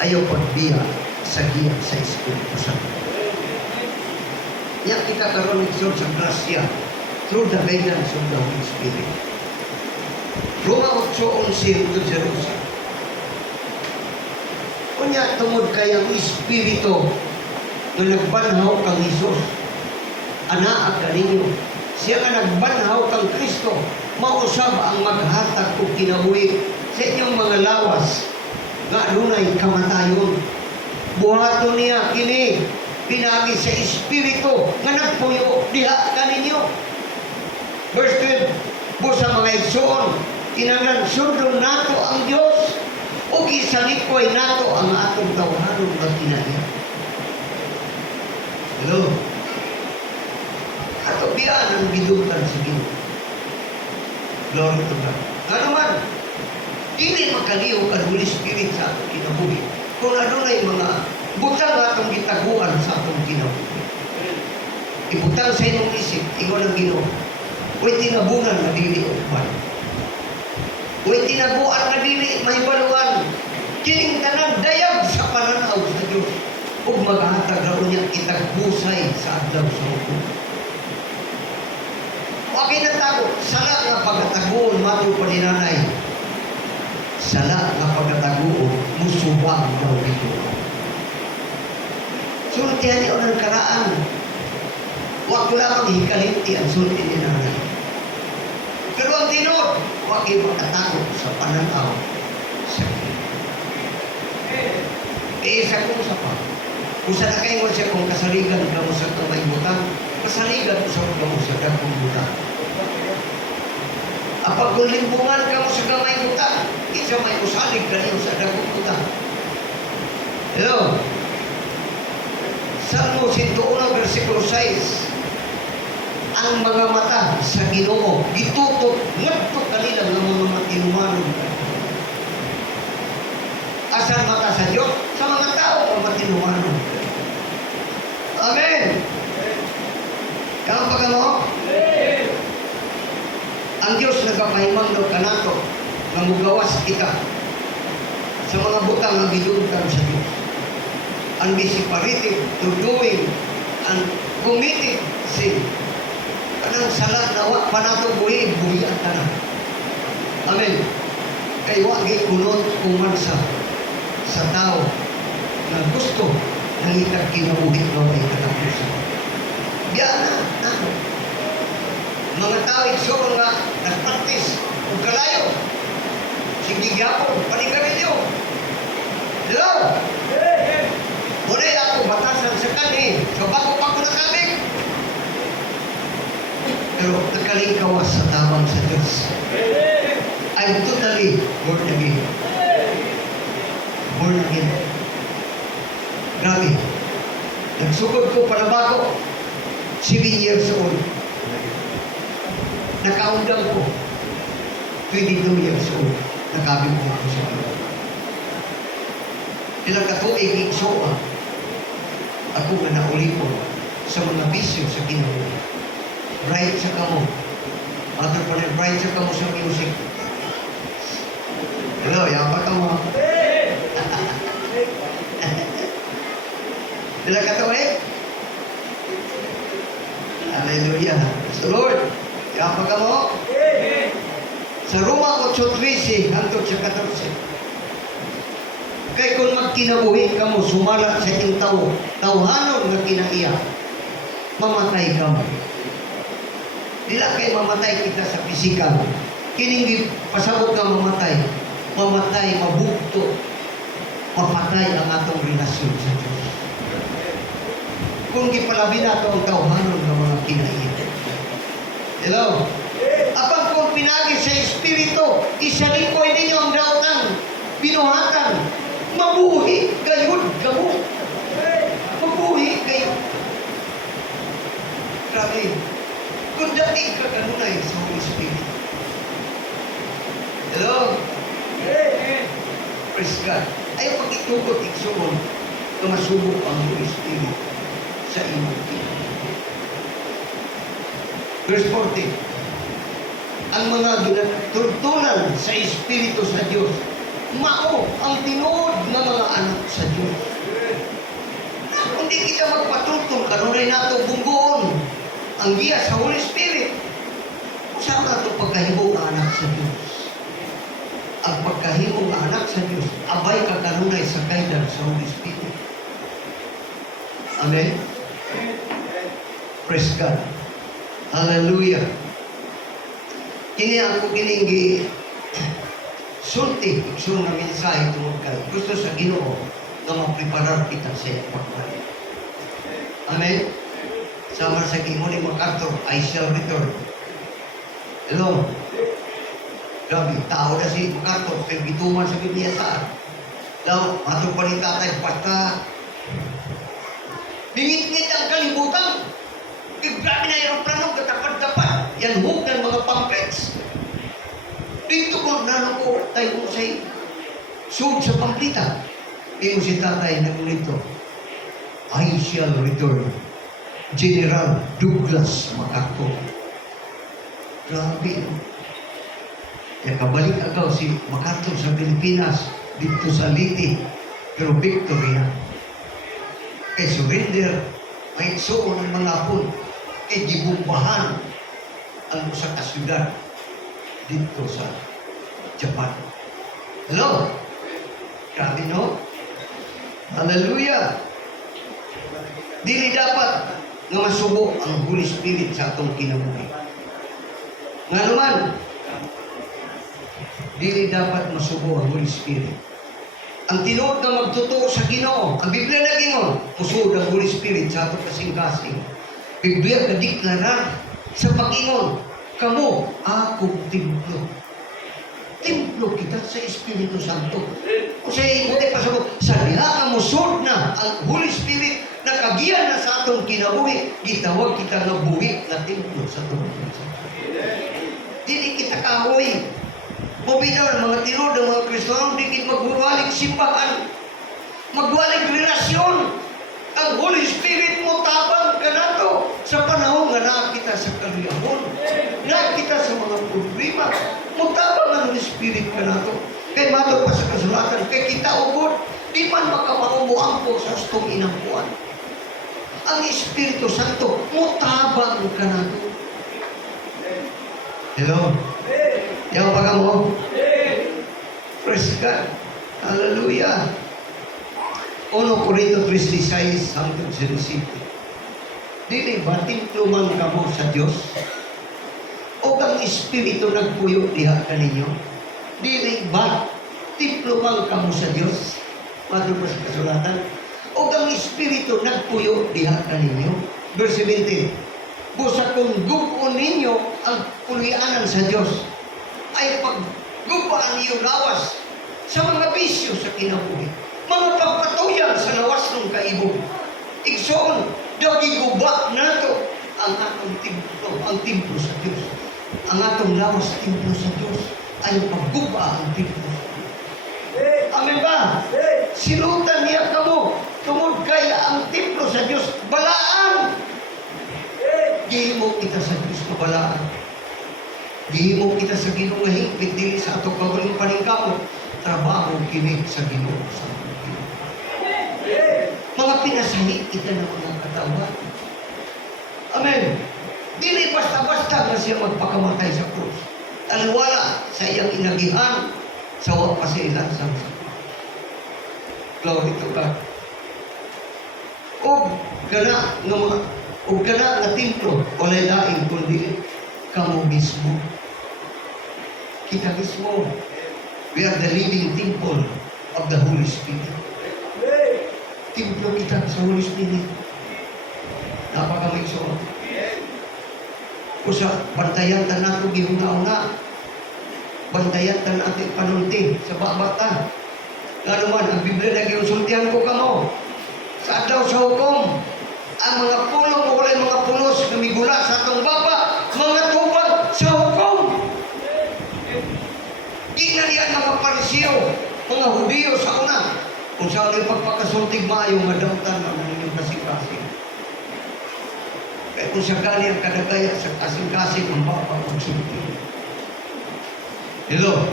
ayaw pagbiya sa giya sa Espiritu Santo. Yang kita karoon sa grasya through the guidance of the Holy Spirit. Roma 8:11 to Jerusalem. Kunya tungod kayang Espiritu na nagbanhaw kang Isus. Anak ka ninyo. Siya nga nagbanhaw kang Kristo. Mausab ang maghatag o kinabuhi sa inyong mga lawas nga adunay kamatayon. Buhaton niya kini pinagi sa Espiritu nga nagpuyo diha kaninyo. Verse 12, busa mga igsoon, kinahanglan sundon nato ang Dios ug isalikoy nato ang atong tawhanon nga kinaiya. Hello. Ato biyaan ang gidukan sa Ginoo. Glory to God. Ano man, dili makaliw ang Holy Spirit sa atong kinabuhi. Kung adunay mga butang atong gitaguan sa atong kinabuhi. Ibutang sa inyong isip, ingon ang Ginoo. Huwag tinabunan na dili upan. Huwag tinabuan na dili mahibaluan. Kining tanan dayag sa pananaw sa Diyos. Ug maghatag raon niya itagbusay sa adlaw sa hukom. Huwag kinatago, sala nga pagkatagoon matod pa ni nanay. Sala nga pagkatagoon musubang daw ito. Sultihan niyo ng karaan. Huwag ko lamang hikalinti ang sulti ni nanay. Pero ang tinod, huwag kayo makatago sa pananaw sa Diyos. Isa kong sa pa. Kung saan na kayo siya kung kasaligan ka mo sa kamay butang, kasaligan mo sa kamay sa dakong butang. Apag kung limbungan ka mo sa kamay butang, isa may usalig ka niyo sa dakong butang. Hello? Salmo 101, versikulo 6. Ang mga mata sa Ginoo gitutok ngadto kanila nga mga matinumanon. Asan mata sa Dios? Sa mga tao ang matinumanon. Amen. Kamo pa kamo? Ang Dios nagpapahimang daw kanato nga mugawas kita sa mga butang nga gidungtan sa Dios. And be separated to doing and committing sin. Kanang salat na wa pa nato buhi ka na. Amen. Kay wa gi kunot kumansa sa tao na gusto ng itag kinabuhi nga may katapusan. Biya na. Mga tao igsoon nga nagpraktis o kalayo. Sige gyapon, panigarilyo. Hello? Muna ako batasan sa kani. So bago pa ko nakabig. Pero nakalingkawas sa tamang sa Diyos. I'm totally born again. Born again. Grabe. Nagsugod ko para bago. 7 years old. Nakaundang ko. 22 years old. Nakabig ko ako sa Lord. Ilang katuig igsoa. Ako nga naulipon sa mga bisyo sa Ginoo. Bright sa kamo. Other pa rin, bright sa kamo sa music. Hello, yapat mo. Ilang katuig? Hallelujah. So Lord, yapat ka mo? Sa Roma 8:13 hangtod sa 14. Kay kung magkinabuhi ka mo, sumala sa iyong tawhanon nga kinaiya, mamatay ka mo. Dila kay mamatay kita sa pisikal. Kining pasabot ka mamatay. Mamatay, mabugto. Mapatay ang atong relasyon sa Diyos. Kung gipalabi nato ang tawhanon ng mga kinaiya. Hello? Apang kung pinagi sa Espiritu, isalikoy ninyo ang daotang binuhatan. Mabuhi gayud kamo. Mabuhi gayud. Grabe. Kung dating ka kanunay sa Holy Spirit. Hello? Praise God. Ayaw pag-itugot iksuon na masubok ang Holy Spirit sa imong kinabuhi. Verse 40. Ang mga ginatultulan sa Espiritu sa Diyos, mao ang tinuod ng mga anak sa Diyos. Kung di kita magpatutong, kanunay nato bunggoon ang giya sa Holy Spirit. Saan nato pagkahimo ng anak sa Diyos? Ang pagkahimo ng anak sa Diyos, abay ka kanunay sa kaidan sa Holy Spirit. Amen? Praise God. Hallelujah. Kini ako kiningi sulti, gusto nga mensahe tungkol kay gusto sa Ginoo na mapreparar kita sa iyang pagbalik. Amen? Sama sa gimo ni MacArthur, I shall return. Hello? Grabe, tao na si MacArthur, pero gituman sa Biblia saan? Daw, matong pa ni tatay, basta bingit-ngit ang kalibutan. Grabe na aeroplano, katapad-tapad. Yan hook ng mga pamphlets. Dito ko, nano ko, tayo ko sa'yo. Suod sa pamplita. Iyo si tatay na nito. I shall return. General Douglas MacArthur. Grabe. Kaya kabalik agaw si MacArthur sa Pilipinas, dito sa Liti. Pero victory na. Kay surrender, may suon ng mga apon. Kay gibumbahan ang sa kasyudad dito sa Japan. Hello? Grabe, no? Hallelujah! Dili dapat nga masubo ang Holy Spirit sa atong kinabuhi. Nga naman, dili dapat masubo ang Holy Spirit. Ang tinuod na magtotoo sa Ginoo, ang Biblia na gingon, musuod ang Holy Spirit sa atong kasing-kasing. Biblia ka deklarar sa pag-ingon, kamo akong templo. Templo kita sa Espiritu Santo. Kung sa ikuti pa sa diha ka musod na ang Holy Spirit na kagiyan na sa atong kinabuhi, gitawag kita nga buhi na templo sa atong Santo. Dili kita kahoy. Mabinaw ng mga tinod ng mga Kristiyano, di magwawalik simbahan, magwalik relasyon. Ang Holy Spirit mo tabang ka na to sa panahon nga nakita sa kaliyahon, nakita sa mga problema, mo tabang ang Holy Spirit ka na to. Kaya mato pa sa kasulatan, kaya kita ugod, di man makamangumuang po sa gustong inangkuan. Ang Espiritu Santo, mo tabang ka na to. Hello? Yang pa mo? Praise God. Hallelujah. 1 Corinto 3:16 hanggang 17. Dili ba templo man kamo sa Dios? O kang Espiritu nagpuyo diha kaninyo? Dili ba templo man kamo sa Dios? Madto pa sa kasulatan. O kang Espiritu nagpuyo diha kaninyo? Verse 17. Busa kung gugon ninyo ang pulianan sa Dios, ay paggubaan niyo lawas sa mga bisyo sa kinabuhi. Mga pagpatuyan sa lawas ng kaibog. Igsoon, dagiguba nato ang atong templo sa Diyos. Ang atong lawas templo sa Diyos ay pagguba ang templo sa Diyos. Amen ba? Silutan niya kamo, tungod kaya ang templo sa Diyos, balaan. Gihimo kita sa Diyos kabalaan. Gihimo kita sa Ginoo nga higpit dili sa atong kagaling paningkamot. Trabaho kini sa Ginoo sa mga pinasahit kita ng mga katawan. Amen. Dili basta-basta nga siya magpakamatay sa krus. Alwala sa iyang inagihan sa wapasilan sa glory to God. O gana nga templo walay lain kundi kamo mismo. Kita mismo. We are the living temple of the Holy Spirit. Templo kita sa Holy Spirit. Napakamay so. Kung sa bantayan ta nato gihuna-una, bantayan ta natin panunti sa babata. Nga naman, ang Biblia na ginusultihan ko kamo. Sa adlaw sa hukom, ang mga pulong o walay mga pulos na migula sa atong baba, mga tubag sa hukom. Ginalian mga Parisiyo, mga Hudiyo sa una, kung saan ay pagpakasultig maayo, madamtan ang inyong kasing-kasing. Kaya kung siya gali ang kadagaya sa kasing-kasing, ang bapa magsultig. Hello?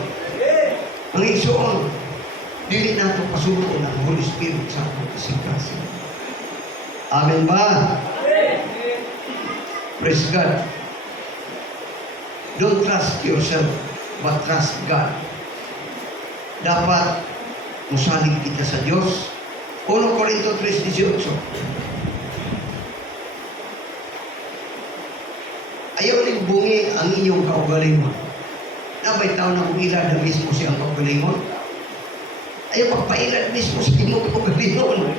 Ang igsoon, dili nato pasuko ng Holy Spirit sa atong kasing-kasing. Amen ba? Praise God. Don't trust yourself, but trust God. dapat musalig kita sa Diyos. 1 Corinto 3:18. Ayaw rin bungi ang inyong kaugalingon. Nabay tao na kung ilad na mismo siyang kaugalingon. Ayaw pagpailad mismo sa inyong kaugalingon.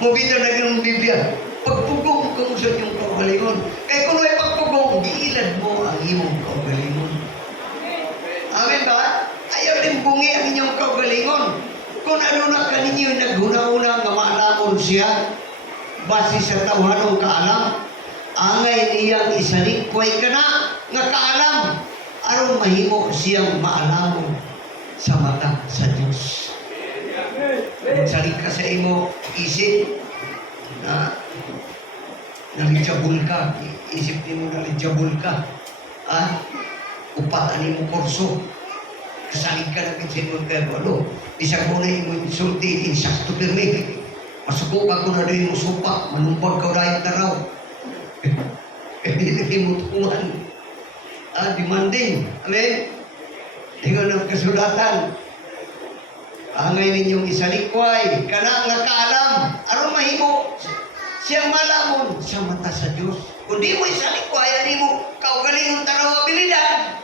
Mubita na ganun Biblia. Pagpugong kung sa inyong kaugalingon. Kaya kung may pagpugong, giilad mo ang iyong kaugalingon. Amen ba? Ayaw rin bungi ang inyong kaugalingon. Kung ano na kaninyo naghuna-una nga maalamon siya, base sa tawhanong kaalam, angay niyang isalikway ka na nga kaalam, aron mahimo siyang maalamon sa mata sa Diyos. Salik ka sa imo isip na nalijabul ka, isip mo nalijabul ka, upatan mo kurso, kasalig ka na kinsinun kayo, ano, isang ko na yung insulti, insakto pirmi, masubukan ko na rin mo supak, manumpag ka dahil taraw, hindi mo tukuhan, demanding, amen, tingnan ng kasulatan, angay ninyong isalikway, kana nga kaalam, aron mahimo, siyang malamon sa mata sa Diyos. Kung di mo isalikway, ani mo, kaugalingon taraw abilidad,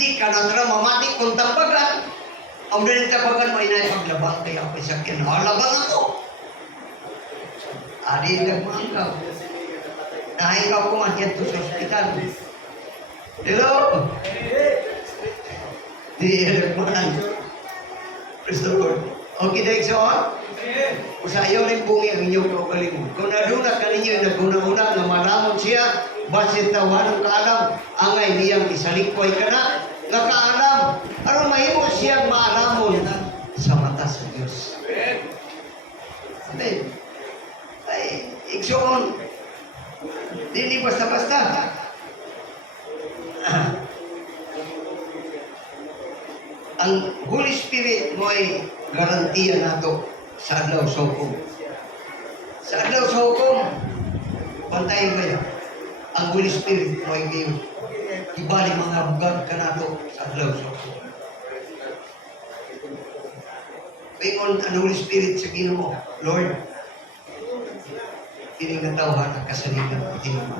di ka na tara mamati kung tambagan. Ang rin tambagan mo, inay paglabang, kaya ako isakyan, labang ako. Adi nagmangkaw. Nahingaw ko man yan to sa ospital. Hello? Di nagmangkaw. Praise the Lord. Okay, dahil sa usayaw rin bungi ang inyong kaugalingon. Kung naduna ka ninyo, naguna-una na malamon siya, basit tawanong kaalam, angay niyang isalikway ka na, nga kaalam, aron mahimo siyang maalamon sa mata sa Diyos. Amen. Ay, igsoon. Dili basta-basta. Ang Holy Spirit mo ay garantiya nato sa adlaw sa hukom. Sa adlaw sa hukom, pantayin ba yan? Ang Holy Spirit mo ay kayo. Ibalik mga bugad ka nato sa adlaw sa hukom. Payon ang Holy Spirit sa Ginoo, Lord, kiningatawahan ang kasalinan ng Ginoo.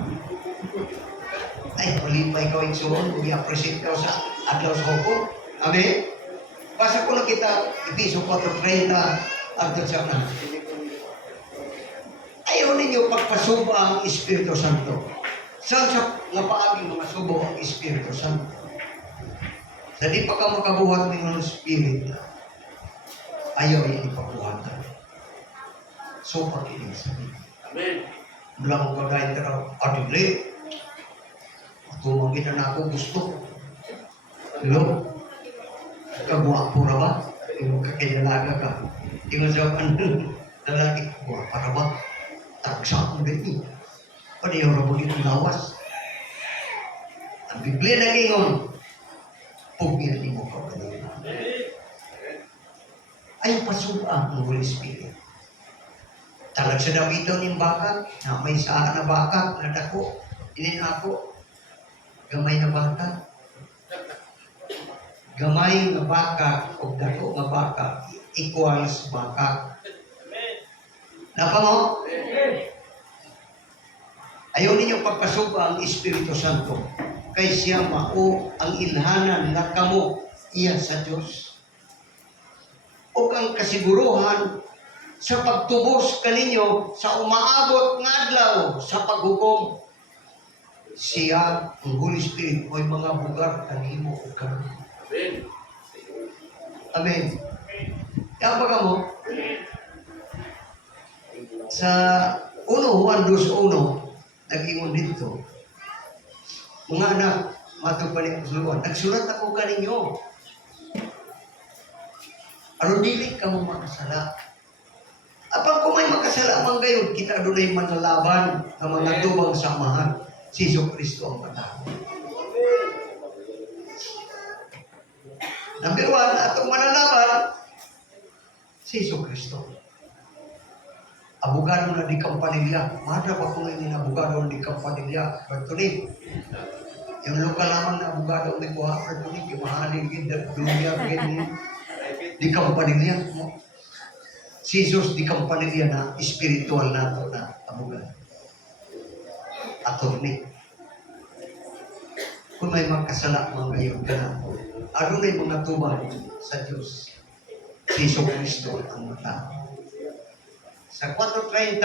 Ay, malipay ka igsoon, kung i-appreciate ka sa adlaw sa hukom. Amen? Basta ko na kita, Episo 4:30, agad sa na. Ayaw ninyo pagpasubo ang Espiritu Santo. Saan sa nga paaging mga subo ang Espiritu Santo? Sa di pa ka makabuhat ng Spirit, ayaw yung ipabuhatan. So, pag-inig sabihin. Amen. Mula mo ka dahil ka na, adigli. Tumangin na ako gusto. Hello? Kagwapo na ba? Yung kakilalaga ka. Yung sabihan, lalaki, kagwapa na ba? Tagsa akong ganyan. Ano yung rabon itong lawas? Ang Biblia na ngayon, pugyan mo ka ba nila? Ay pasuba ng Holy Spirit. Talag sa Davido ng baka, na may saan na baka, na dako, inin ako, gamay na baka. Gamay nga baka o dako nga baka equals baka. Napa mo? Ayaw ninyo pagpasuba ang Espiritu Santo kay siya mao ang ilhanan nga kamo iya sa Diyos. O ang kasiguruhan sa pagtubos kaninyo sa umaabot nga adlaw sa paghukom. Siya, ang Holy Spirit, o mga bugar kanimo o karon. Amen. Amen. Kaya baga mo, sa 1 Juan 2:1, nag-ingon dito, mga anak, matupalin ko sa nagsulat ako kaninyo. Aron dili ka mo makasala. Apang kung may makasala man gayon, kita doon ay manlalaban ng mga tubang samahan. Si Kristo ang patawad. Number 1, atong manlalaban, si Kristo. Abogado na di kampanilya. Mahadra pa kung hindi na abogado na di kampanilya. Bertunin. Yung lokal lamang na abogado may kuha, bertunin, yung mahaling gid, dunya, gid. Di kampanilya mo. Si Jesus di kampanilya na spiritual na ito na amugan. Attorney. Kung may magkasala mga ngayon ka na, ano na yung mga tuman sa Diyos? Si Jesus Cristo ang mata. Sa 4.30,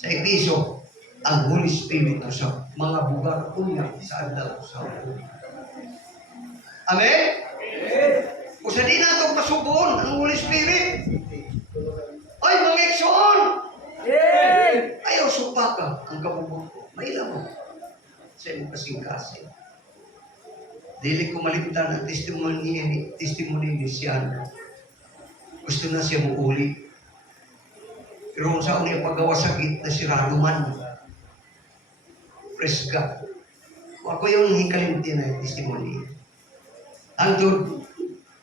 sa Episo, ang Holy Spirit sa mga bugar kunya sa adlaw sa ulo. Amen? Kung sa di natin pasubon ang Holy Spirit, ay, mga eksoon! Ayaw supa ka ang kabubong ko. Mailan mo sa iyong kasing-kasing. Dili ko malimtan ang testimony ni Sian. Gusto na siya muuli. Pero kung saan niya paggawa sakit na si Raluman. Praise God. Ako yung hikalimti na testimony. Antod,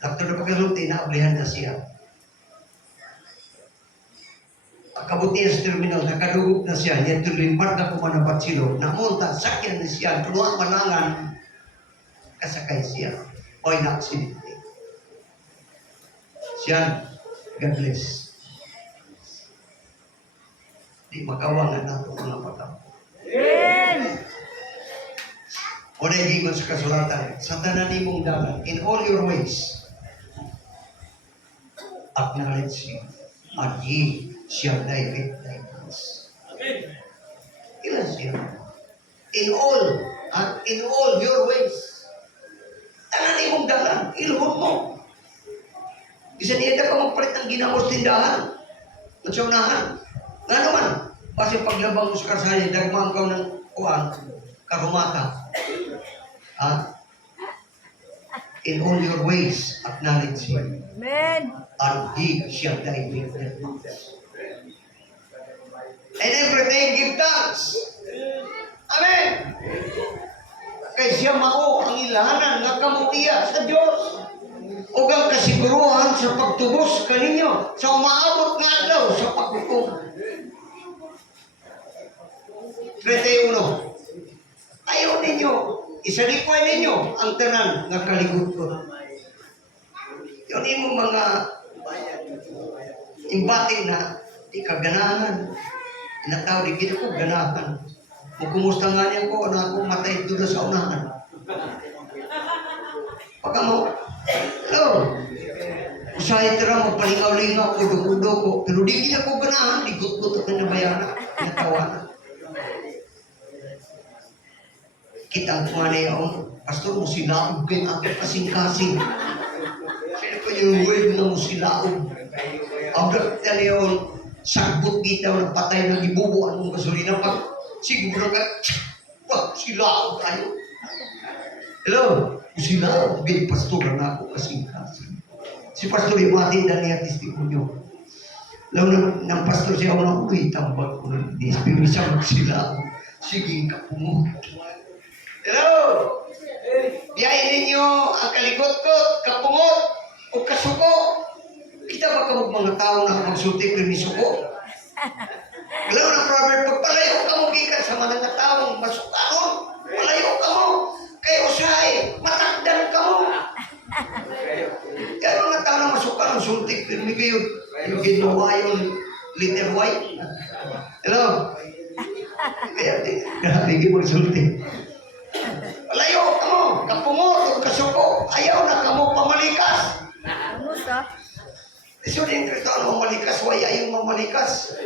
after na pagkalimti, naablihan na siya. Kabutihan sa terminal, nakadugog na siya. Yan tulimbar na kumanabat silo. Namunta, sakyan na siya. Tunuang manangan. Kasakay siya. Oy, na-aksidente. Siya, God bless. Di makawangan nato mga patao. O na higingon sa kasulatan, sa tanan nimong dalan, in all your ways, acknowledge Him, at He shall direct thy paths. Ilan siya? In all your ways. Tanan imong dalan, ilhon mo. Isa niya ka magpalit ng ginamos tindahan. At sa unahan. Nga naman, kasi paglabang mo sa karsaya, dagmang ka ng kuwan, karumata. In all your ways, acknowledge Him. Amen. And He shall direct thy paths. And everything give thanks. Amen. Kay siya mao ang ilahanan nga kamutiya sa Dios. Ug ang kasiguruhan sa pagtubos kaninyo sa umaabot nga adlaw sa paghukom. 31. Ayaw ninyo, isalipay ninyo ang tanan nga kaliguton. Yun yung mga imbati na di kaganahan. Inataw di kita ko ganahan. Kung kumusta nga niya ko, na akong matay doon sa unahan. Pagka mo, hello, usahay tira mo, palingaw-lingaw, udo-udo ko, pero di kita ko ganahan, di gut-gut at nabayana, natawanan. Kita ang kumanay yung, Pastor, musilaog kayo ang aking kasing-kasing. Sino ko yung word na musilaog? Ang dakta niyon, sagbot kita ng patay ng ibubuan mong gasolina pag siguro ka, wah, silaog tayo. Hello, silaog, gay pastor na ako kasing-kasing. Si Pastor Imati na niya testimonyo. Lalu ng pastor siya ako na uwi, tambag ko ng dispiro siya magsilaog. Sige ka po. Hello! Biyahin ninyo ang kalikot-kot, kapungot, o kasuko. Kita ba kamog mga tao na magsulti ko yung suko? Alam mo na, Robert, pagpalayo ka mo gikan sa mga taong masukaron, palayo ka mo. Kaya usahay, matakdan ka mo. Kaya mga tao na masukaron, sulti ko yung kayo. Yung ginawa yung letter Y. Hello? Kaya, bigyan mo sulti. Palayo ka mo, kapungot o kasuko. Ayaw na ka mo pamalikas. Kamusta? So, din ito ang mamalikas, why ayaw mamalikas?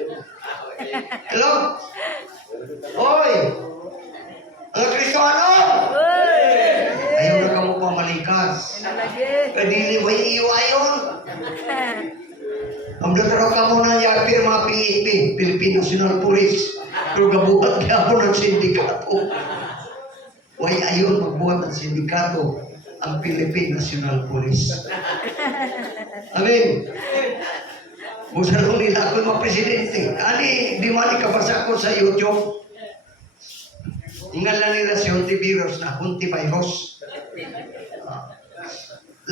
Hello? Hoy! Ang Kristiyano! Ayaw na ka mo pamalikas. Kadili, why iyo ayon? Ang dataro ka mo na yapir mga PNP, Philippine National Police. Pero gabuhat ka mo ng sindikato. Why ayon magbuhat ng sindikato ang Philippine National Police? Amen. Busalo nila ako mga presidente. Ani, di mali kabasa ko sa YouTube. Ngalan nila si Hontiveros na Hontivirus.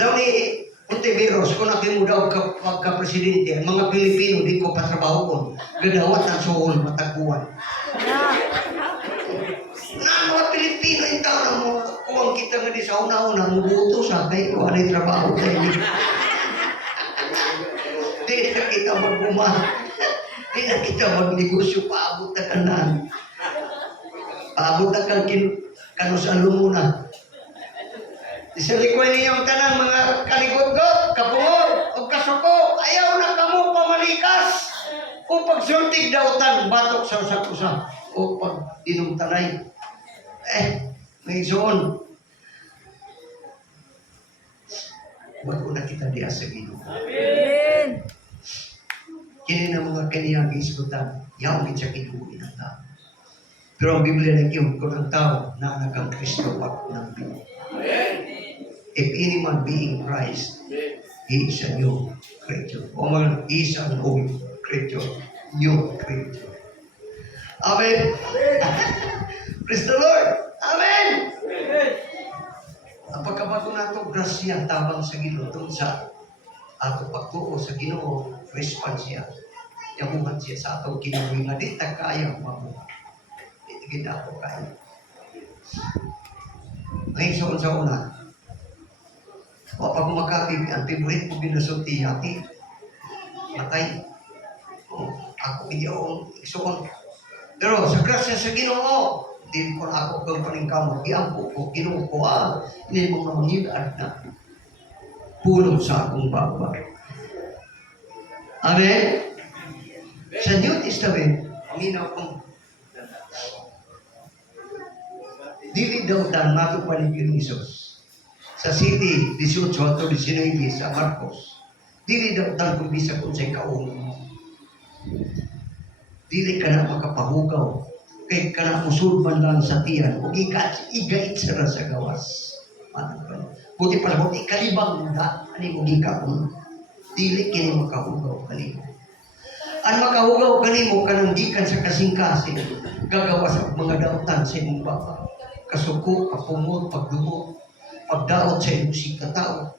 Law ni Hontiveros, kung nakin mo daw pagka-presidente, ang mga Pilipino di ko patrabaho ko. Gadawat ang suhol, mataguan. Na mga Pilipino, yung tao na mo, kuwang kita nga di sa una-una, mubuto sa kay, kung ano yung trabaho tayo. na mag-uma. Di na kita magnegosyo, paabot na kanan. Paabot na kang kano sa lumuna. Isarikoy niya ang tanan, mga kaligod-god, kapungol, o kasuko, ayaw na kamo pamalikas. O pagsultig dautan, batok sa usak-usak. O pag inumtanay. May zoon. Bago na kita diya sa Ginoo. Amen. Kini na mga kaniyang iskutan, yaw din sa Ginoo ng tao. Pero ang Biblia na kiyong kung ang tao na nagang Kristo pa ng Ginoo. If any man be in Christ, he is a new creature. O man, he is an old creature. New creature. Amen. Praise the Lord. Amen. Ang pagkabato na ito, grasya tabang sa Ginoo tungkol sa ato pagtuo sa Ginoo, response siya. Yamuhan siya sa atong kinabuhi nga di ta kaya mabuha. Di kita ako kaya. Ngayon sa una, kapag kumakapig, ang favorite ko binasulti yaki, matay. Ako bigyan iksoon. Pero sa grasya sa Ginoo, di ko na ako kung paningkamot, iampo ko, Ginoo ko, hindi mo mamangidaan na pulong sa akong baba. Amen? Sa New Testament, minaw kong dili daw tan matupalig yung Isos. Sa City 18-19 sa Marcos, dili daw tan kung bisa kung sa'y kaong. Dili ka na makapahugaw. Kay ka na musulman lang sa tiyan. O igait sara sa gawas. Buti pala, buti kalibang na. Ani mo gikapon. Dili kini makahugaw kanimo. Ang makahugaw kanimo kanang gikan sa kasing-kasing. Gagawa sa mga dautan sa imong baba. Kasuko, kapungod, pagdumot, pagdaot sa imong sikatao.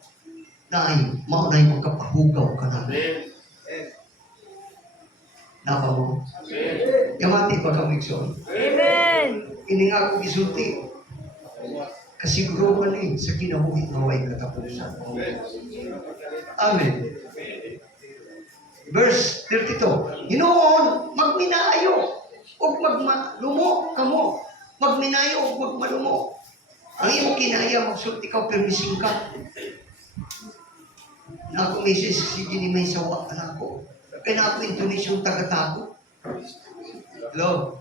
Naay, maunay makapahugaw ka na. Napa mo? Yamati pa kami ikson. Amen. Ini nga akong isulti. Kasiguruhan sa kinabuhi nga way katapusan. Amen. Verse 32. Hinoon, magminaayo o magmalumo kamo. Magminayo o magmalumo. Ang imo kinaya, magsulti ka o permising ka. Na ako misis, sige ni may sawa na ako. Kaya na ako intonisyon taga-tago. Hello?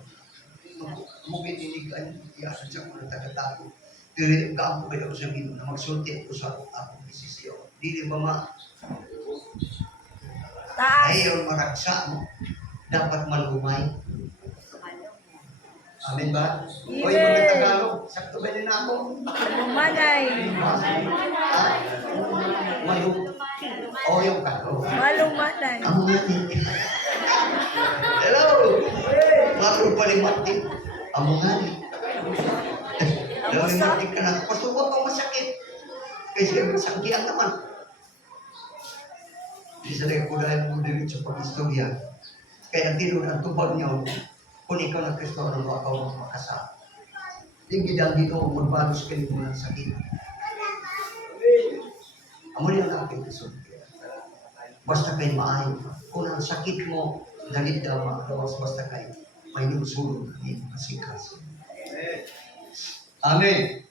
Mungkin inigaan, iyasan siya ko ng taga-tago. Dili ka ako kayo sa Ginoo na magsulti ako sa akong desisyon. Dili ba ma? Taas. Ayaw maraksa mo. Dapat malumay. Amen ba? O yung mga Tagalog, sakto ba din ako? Malumanay. Malum. O yung kako. Malumanay. Ang natin. Hello! Mga pa ni Martin. Ang natin. Hello, ni Martin ka na. Pasto huwag kang masakit. Kasi masangkian naman. Isa rin ko dahil mo din sa pag-istorya. Kaya tino ang tubag niya. Kung ikaw na Kristo, ano mo ako makasama. Yung gidang dito, magbalos kayo mo ng sakit. Amo rin ang aking Kristo. Basta kayo maayo. Kung ang sakit mo, dalit daw makagawas, basta kayo may nusulong hindi kasing-kasing. Amen.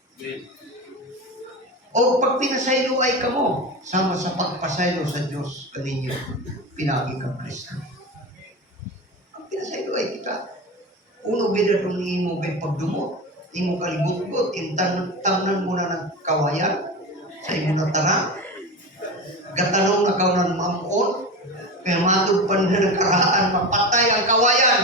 O pag pinasaylo ay kamo, sama sa pagpasaylo sa Diyos kaninyo, pinagi kang Kristo. Ang pinasaylo ay kita. Uno bida itong imo kay pagdumot, imo kalibot-got, tamnan mo na ng kawayan, sa imo na tara, gatanong na ka ng mamon, kaya matod pa na nagkaraan, mapatay ang kawayan.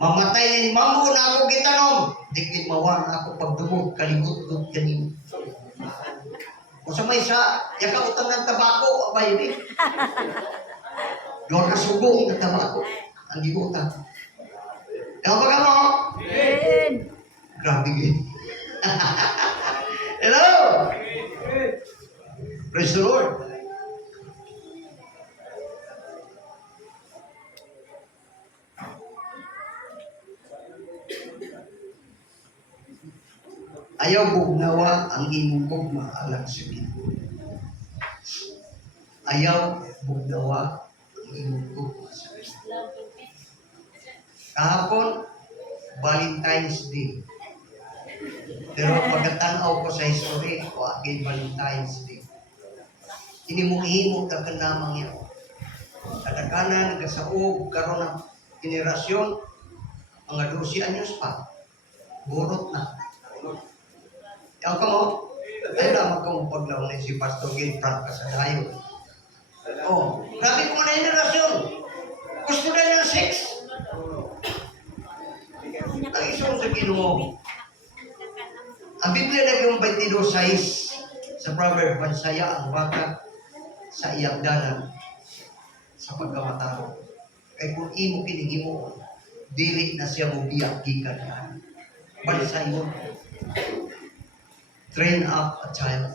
Mamatay ni mamon na ako gitanong, dikit mawa na ako pagdumot, kalibot-got kanino. Kung sa may sa, yakautang ng tabako, abay ni. Doon kasugong ng tabako, ang gibutan. Ikaw ba ka mo? Amen. Grabe gini. Hello! Praise the Lord. Ayaw bugnawa ang imong gugma alang sa Ginoo. Ayaw bugnawa ang imong tugma sa Kristo. Kahapon, Valentine's Day. Pero pagkatanaw ko sa history, wagay Valentine's Day. Inimong-himo ka kanamang yan. Kadaghanan, nagasaog, karon ng generasyon, mga 12 anyos pa, burot na. Yaw ka mo, ay lamang ka mo paglaw na si Pastor Gil Frank Kasadayo. Oh, grabe ko na generasyon. Gusto na yung sex. Ang isang sa Ginoo. Ang Biblia na yung 22:6 sa proverb, mansaya ang bata sa iyang danan sa pagkamataro. Kaya kung imo kinigimo, dili na siya mo biyak gikan ka. Balisay mo. Train up a child.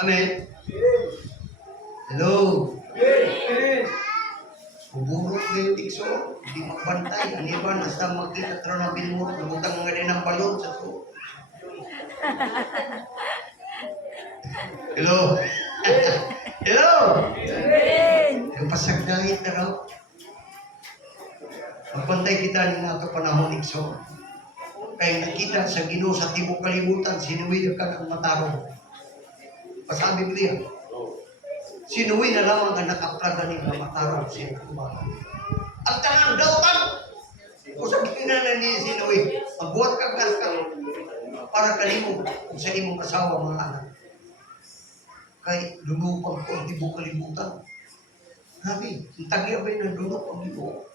Amen. Hello. Buburot na yung tikso. Hindi magbantay. Ang iba, nasa magkikatro na binurot. Nabutang mga din ng balon sa so. Hello. Hello. Yung pasagdahit na raw. Magbantay kita ni nga ito panahon ikso. Kaya nakita sa Ginoo sa tibok kalibutan, sinuwi ka ng matarong. Pasabi Biblia. Sinuwi na lamang ang nakaplaga ni mga matarong siya kumakas. Ang tanang dautan, kung sa kinanan niya sinuwi, magbuhat ka para kalimo kung sa imong asawa mga anak. Kay lulupang ko ang tibok kalibutan. Sabi, ang tagyabay na lulupang ito.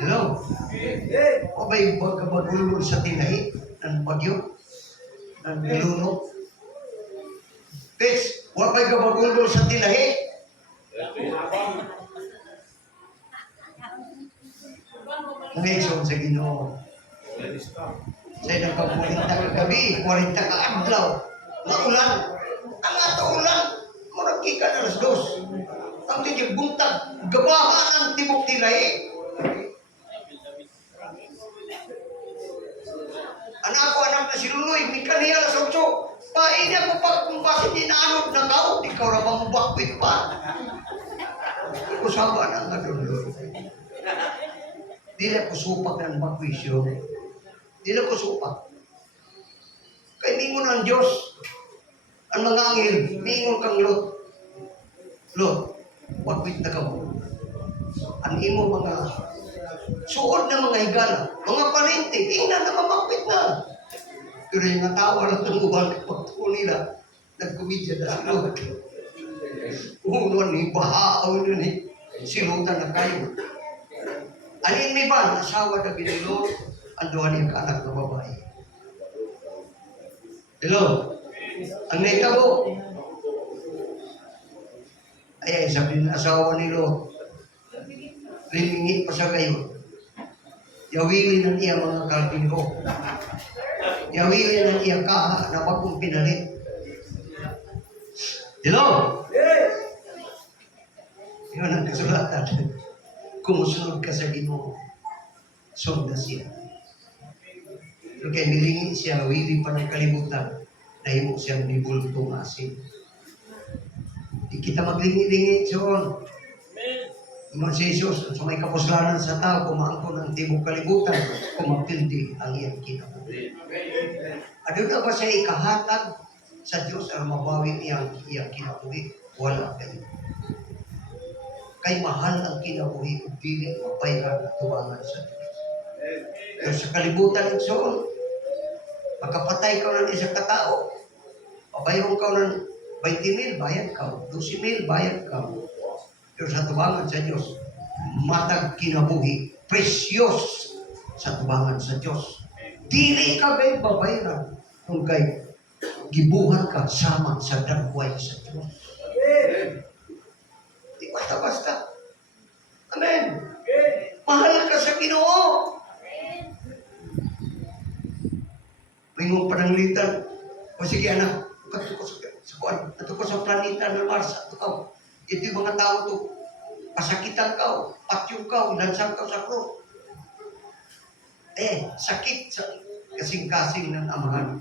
Hello? O ba yung pagkabagulol sa tinahi ng bagyo? Ng nilunok? Pitch, o ba yung kabagulol sa tinahi? Ngayon sa Ginoo. Sa ilang pag 40 ka gabi, 40 ka adlaw, na ulan. Ang ato ulan, murag ka na alas 2. Ang tinig buntag, gabahan ang tibok tinahi. Anak ko, anak na si Luloy, may kaniya alas 8. Pain ako pa kung bakit inaanod na kao, ikaw na bang bakwit pa. Kusama na nga Luloy. Di na ko supak ng bakwisyo. Di na ko supak. Kaya mingon ang Diyos, ang mga angel, mingon kang Lot. Lot, bakwit na ka mo. Ang imo mga suod na mga higala, mga parente, tingnan na mamakwit na. Pero yung natawa lang ng uwal, pagtuko nila, nagkumidya na si Lot. Uno ni bahaaw na ni silutan na kayo. Alin ni ba, asawa na binilo, anduhan yung anak na babae. Hello? Ang naitabo. Ay, sabi ng asawa ni Lot, limingi pa sa gayon. Yawili ng iya mga kalpingo. Yawili ng iya kaha na bagong pinalit. Hello? Yun ang kasulatan. Kumusunod ka sa Ginoo, sunod na siya. Pero kaya nilingi siya, wili pa ng kalibutan, nahimo siyang nibultong asin. Di kita maglingi-lingi, John. Mga si Jesus, sa may kapuslanan sa tao, kumaangko ng tibok kalibutan, kumapildi ang iyang kinabuhi. Ano na ba siya ikahatag sa Diyos ang mabawi iyang kinabuhi? Wala kayo. Kay mahal ang kinabuhi, dili mapayran at tuwangan sa Diyos. Pero sa kalibutan ng Soon, magkapatay ka ng isang katao, pabayong ka ng 20,000, bayad ka. 12,000, bayad ka. Pero sa tubangan sa Diyos, matag kinabuhi, presyos sa tubangan sa Diyos. Dili ka ba'y babayaran kung kay gibuhat ka sama sa dagway sa Diyos. Di basta-basta. Amen. Mahal ka sa Ginoo. Mayroong pananglitan. O sige anak, ato ko sa planeta ng Mars. Ito yung mga tao to. Pasakitan ka, patyong ka, lansang ka sa krus. Sakit sa kasing-kasing ng amahan.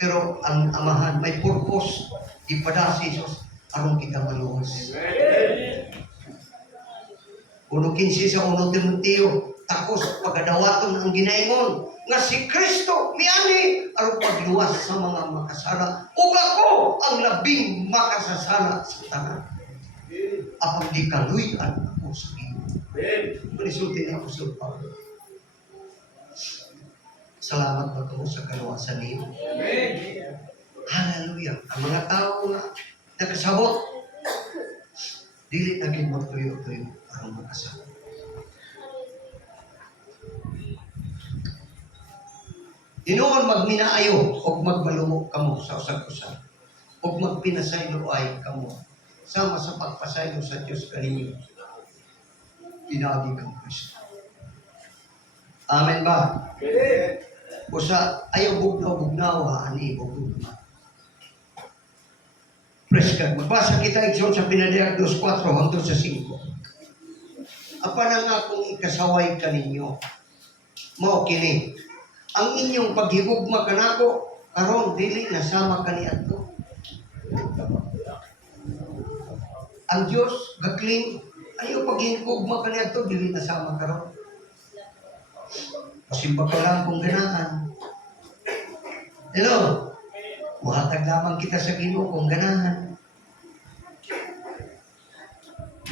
Pero ang amahan may purpose. Ipada si Jesus. aron kita maluwas. 1:15 sa 1 Timoteo, takos pagadawaton ang ginaingon nga si Kristo miani aron pagluwas sa mga makasala ug ako ang labing makasasala sa tanan. Apang di kaluyan ako sa iyo. Manisulti na ako sa Pablo. Salamat po to sa kaluwasan niyo. Hallelujah. Ang mga tao na nakasabot, dili naging magtuyo-tuyo ang makasabot. Inoon magminaayo o magmalumok kamo sa usag-usag o magpinasaylo ay kamo sama sa pagpasaylo sa Diyos kaninyo. Pinagi kang Kristo. Amen ba? O sa ayaw bugnaw-bugnaw, ani bugnaw. Praise God. Magbasa kita igsoon sa Pinadayag 2:4 hangtod sa 5. Apa na nga kung ikasaway kaninyo, mao kini, ang inyong paghigugma kanako, karon dili nasama kaniadto. Ang Diyos gakling, ayaw paghigugma kaniadto, dili nasama karon. Pasimba ka lang kung ganahan. Hello? Muhatag lamang kita sa Ginoo kung ganahan.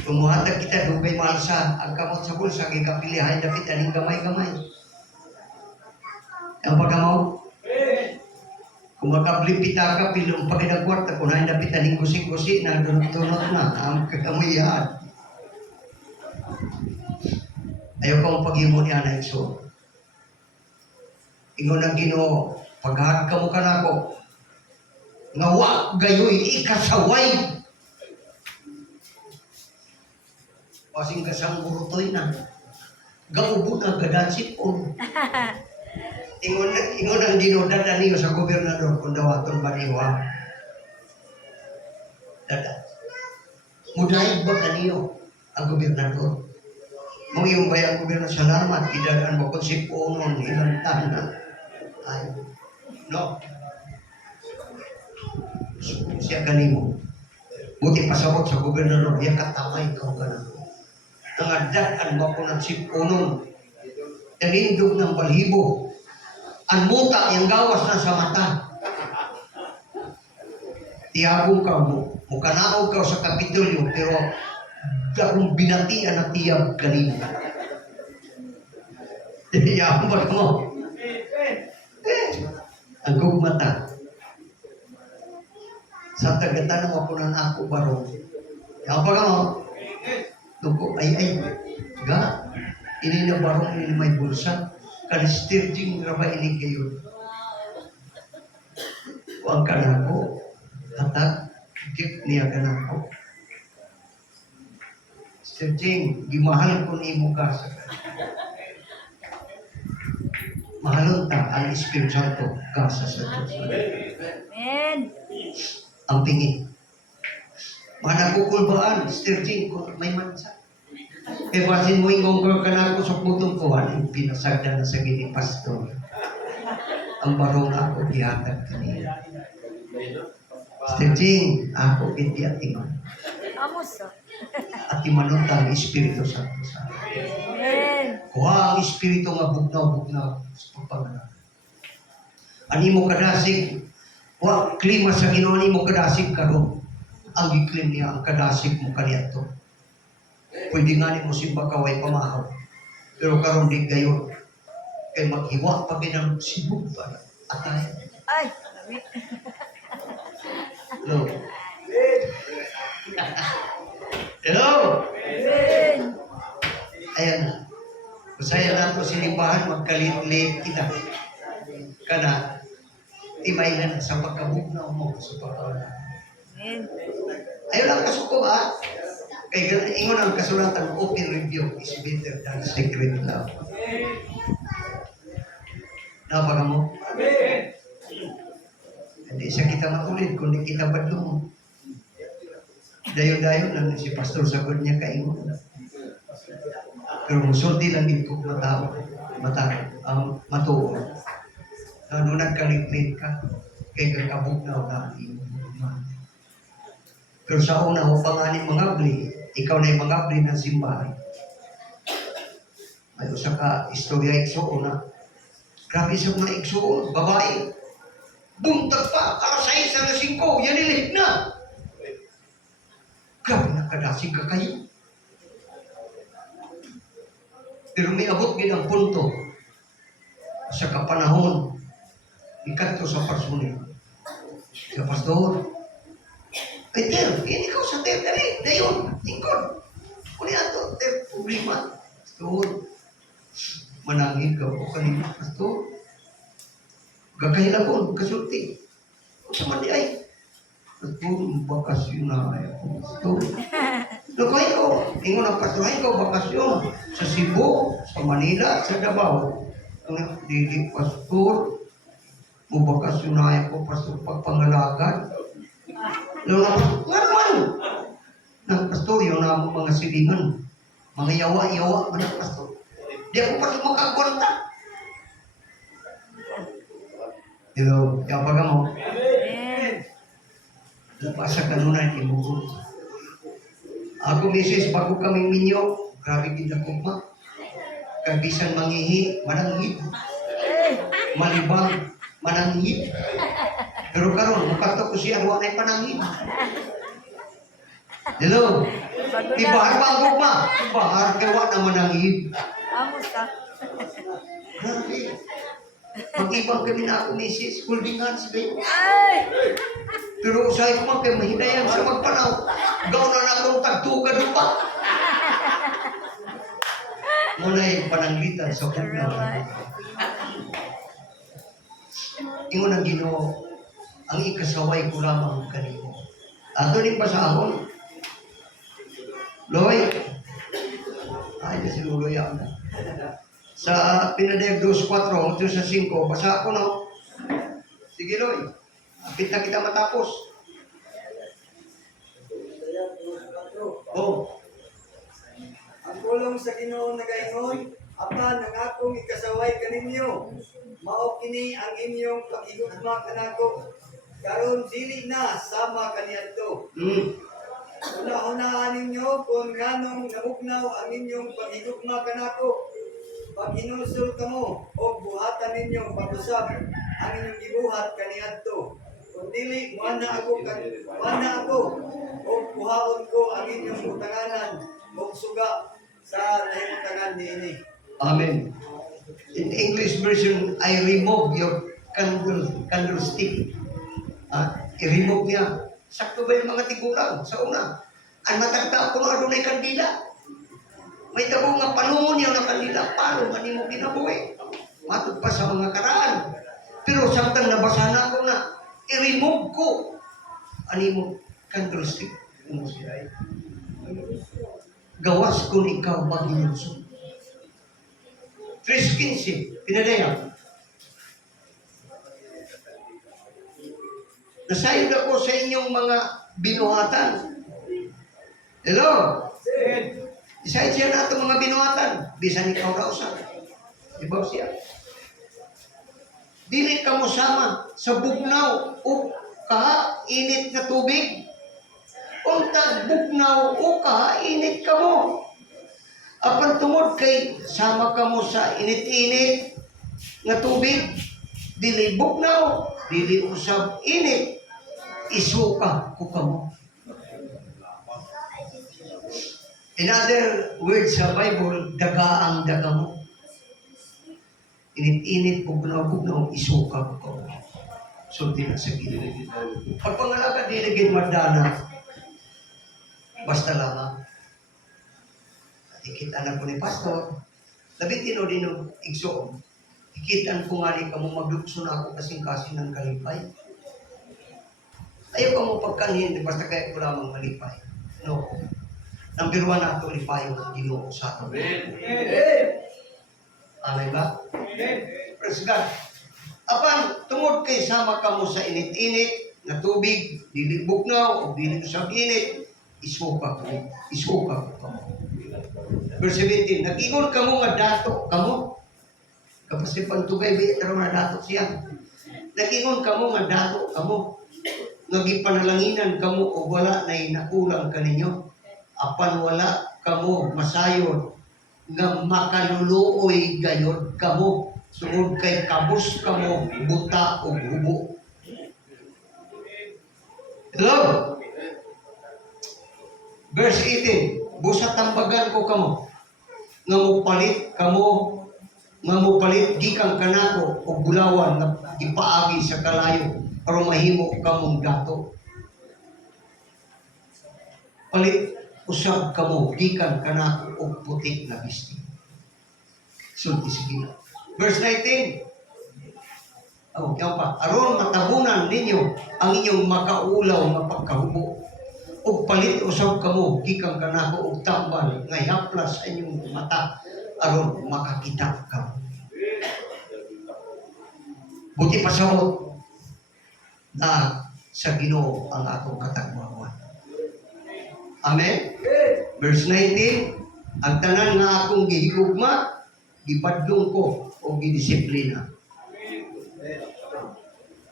Kung muhatag kita, dugay malsa, ang kamot sa bulsa, gigapilihan, dapat aning gamay-gamay. Ang pagkamaw? Kung makablipita ka, pilong pagkakwarta, kung nahin dapat aning gusi-gusi, na dunot-dunot na, ang kagamuyan. Ayaw kong pag-imo niya na iso. Ingon ang Ginoo, paghat ka mo ka na ako, nga wa gayoy ikasaway. Pasing kasang burutoy na. Gaubo na gadansit on. Ingon ang Ginoo dada niyo sa gobernador kung dawaton ba niyo ha? Dada. Mudahig ba kaniyo ang gobernador? Mong iyong bayang gobernador, salamat, idadaan mo kung si Punon, ilantan na. Ay, no. Siya kanimo. Buti pasabot sa gobernador, diya katamay ikaw ka na. Nangadaan mo kung si Punon. Tanindog ng balhibo. Ang muta, yung gawas na sa mata. Tiyabong ka mo. Mukanaog ka sa Kapitolyo, pero akong binatian na tiyab kanina. Tiyabong ba mo? Ang gugmata. Sa tagatan ng mapunan ako baro. Yang pa ka mo? Tuko, ay, ga. Ini na barong ini may bulsa. Kalistirjing raba ini kayo. Kuang ka na ako. Hatag, kik niya ka na ako. Stirjing, gimahal ko ni mo ka sa mahalon ta ang Espiritu Santo kasa sa Diyos. Amen. Ang tingin. Manakukulbaan, stirjing, kung may mansa. E basin mo ingong ka na ako sa putong kuhan, pinasagda na sa gini pastor. Ang barong ako, dihatag kanina. Stirjing, ako, hindi atiman. Amos. Atimanon ta ang Espiritu Santo sa akin. Amen. Kuha ang Espiritu nga bugnaw-bugnaw sa pagpanganak. Ani mo kadasig, wa klima sa Ginoo ni mo kadasig karon. Ang giklim niya ang kadasig mo kaniadto. Pwede nga ni mo simba kaway pamahaw. Pero karon di gayon. Kay maghiwa pa binang sibug pa. Atay. Ay. Hello. Hello. Amen. Ayan na. Masaya na ito sinimbahan, magkalit-lit kita. Kana, timay na sa pagkabugnaw mo sa pagkabugnaw. Amen. Ayun ang kasuko ba? Kaya ingon ang kasulatan, open review is better than secret love. Napaga mo? Hindi siya kita matulit, kundi kita badlong. Dayon-dayon lang si pastor sagod niya kaingon. Pero musulti lang din ko matuo. Nung nagkaliklit ka, kay kakabugnaw na iyong. Pero sa una, upang ani mangabli, ikaw na yung mangabli ng simbahan. May usa ka istorya igsoon na. Grabe sa mga igsoon, babae. Buntag pa, karasay sa lasingko, yan ilip na. Grabe nakadasig ka kayo. Pero may abot din ang punto sa kapanahon ikat sa personil. Sa pastor, Peter, ini kau sa ter dali, dayon, tingkod. Kuni ato ter problema. Pastor, manangin ka o kanina, pastor. Gagahilakon, kasulti. O sa mandi ay, pastor, bakasyon na ay ako, pastor. Lukay ko, ingon ang pastor, ay ko, bakasyon sa Cebu, sa Manila, sa Davao. Ang dili, pastor, mubakasyon na ako, pastor, pagpangalagan. Lola, ngaman! Nang pastor, yun na mga silingan. Mga yawa-yawa man ang pastor. Di ako pastor makagwanta. Hello, kapag mo. Lapasa kanunay imugot. Ako misis, bago kaming minyo, grabe ginakugma. Kabisan mangihi, mananghid. Malibang, mananghid. Pero karon mukato ko siya, huwag na'y pananghid. Hello? Ibahar ba ang gugma? Ibahar, kaya huwag na mananghid. Amos ka. Grabe. Mag-ibang kami na ako, misis, holding hands kayo. Pero usahay ko man kayo, mahinayan sa magpanaw. Gawin na akong tagtuga dupa. Muna yung pananglitan sa kanya. Ingon ang Ginoo, ang ikasaway ko lamang kanimo. Ato rin pa sa akon. Loy, ay na siguro yan. Sa Pinadayag 2:4, ito sa 5, basa ako no. Sige Loy, apit na kita matapos. Oh. Ang pulong sa Ginoo nagaingon, apan ang akong ikasaway kaninyo. Mao kini ang inyong pag-igugma kanako. Karon dili na sama kaniadto. Una-unaan ninyo kung nganong nabugnaw ang inyong pag-igugma kanako. Pag hinusol kamo o buhatan ninyong pag-usap ang inyong gibuhat kaniadto. Kung dili mana ako o buhaon ko ang inyong utanganan o suga sa nahimutangan niini. Amen. In English version, I remove your candlestick. I-remove niya. Sakto ba yung mga tigulang sa una? Ang matagta ko na adunay kandila. May tabo nga panungon niya ng kandila. Paano man mo kinabuhi? Matod pa sa mga karaan. Pero samtang nabasa ko na, i-remove ko. Ani mo candlestick. Ano siya? Gawas kung ikaw mag-inunso. 3:15, Pinadayag. Nasayod ako sa inyong mga binuhatan. Hello? Isayod siya na itong mga binuhatan. Bisan ikaw raw sa. Ibaw siya. Dili ka mo sama sa bugnaw o init na tubig. Unta bugnaw o init ka mo. Apan tungod kay sama ka mo sa init-init nga tubig, dili bugnaw, dili usab init, isuka ko ka mo. In other words sa Bible, dagaang daga mo. Init-init, bugnaw-bugnaw, isuka ko ka mo. So, di na sa gilid. Pagpangalaga, diligid madana, basta lamang. Ikitaan ko ni Pastor, labitino din ng igsoon. Ikitaan ko nga ni ka mo maglukso na ako kasing-kasing ng kalipay. Ayaw ka mo pagkanhin, basta kaya ko lamang malipay. No. Number 1 na ito, lipayo ng Ginoo sa ato. Amen ba? Praise God. Apan, tungod kay sama ka mo sa init-init na tubig, dili bugnaw o dili sa init, isuka ko. Isuka ko ka mo. Verse 17, nag-ingon ka mo nga dato ka mo. Kapasipan tugay, pero nga dato siya. Nag-ingon ka mo nga dato ka mo. nagipanalanginan kamo o wala na nakulang kaninyo. Apan wala kamo masayod nga makaluluoy gayod kamo. Sungod kay kabus kamo buta o hubo. Hello? Verse 18, busa tambagan ko kamo, nga mupalit kamo, nga mupalit gikan kanako o bulawan na ipaagi sa kalayo para mahimo kamong dato. Palit usab kamo gikan kanako og putik na bisti. Sulti sige. Verse 19. Oh, yan pa. Aron matabunan ninyo ang inyong makaulaw nga pagkahubo. Og palit usab kamo gikan kanako og tambal nga ihaplas sa inyong mata aron makakita kamo. Buti pa sa na sa Ginoo ang atong katagmawan. Amen? Verse 19, ang tanan nga akong gihigugma, gipadlong ko o gidisiplina.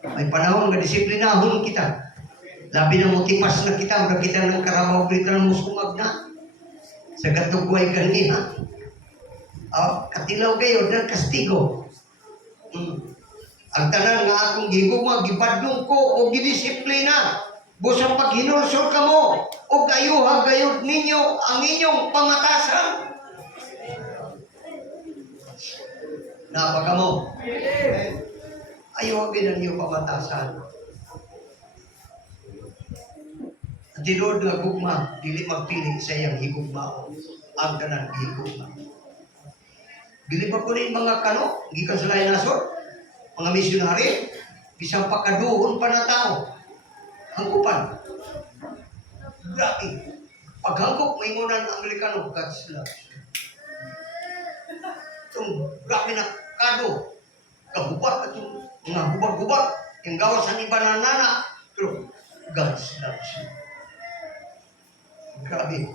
May panahon nga disiplinahon kita. Labi na mo tipas na kita, wala kita ng karabaw britan mo sumag na. Sa katugway kaniha. Katilaw kayo, ng kastigo. Ang tanan nga akong gihigugma, gipadlong ko o gidisiplina. Busang paghinulsol ka mo, o kayuha gayod ninyo ang inyong pamatasan. Napaka mo. Ayuha ginan niyo pamatasan. At tinod nga gugma, dili magpili sa iyang higugma ang tanan higugma. Dili pa ko rin mga kano, gikan sa lain nasod, mga misyonari, bisang pakaduhon pa na tao. Hangkupan. Grabe. Paghangkop, may ngunan ang Amerikano, God's love. Itong grabe na kado. Kagubat at yung mga hubag-hubag. Yung gawas ang iba na nana. Pero God's love siya. Grabe.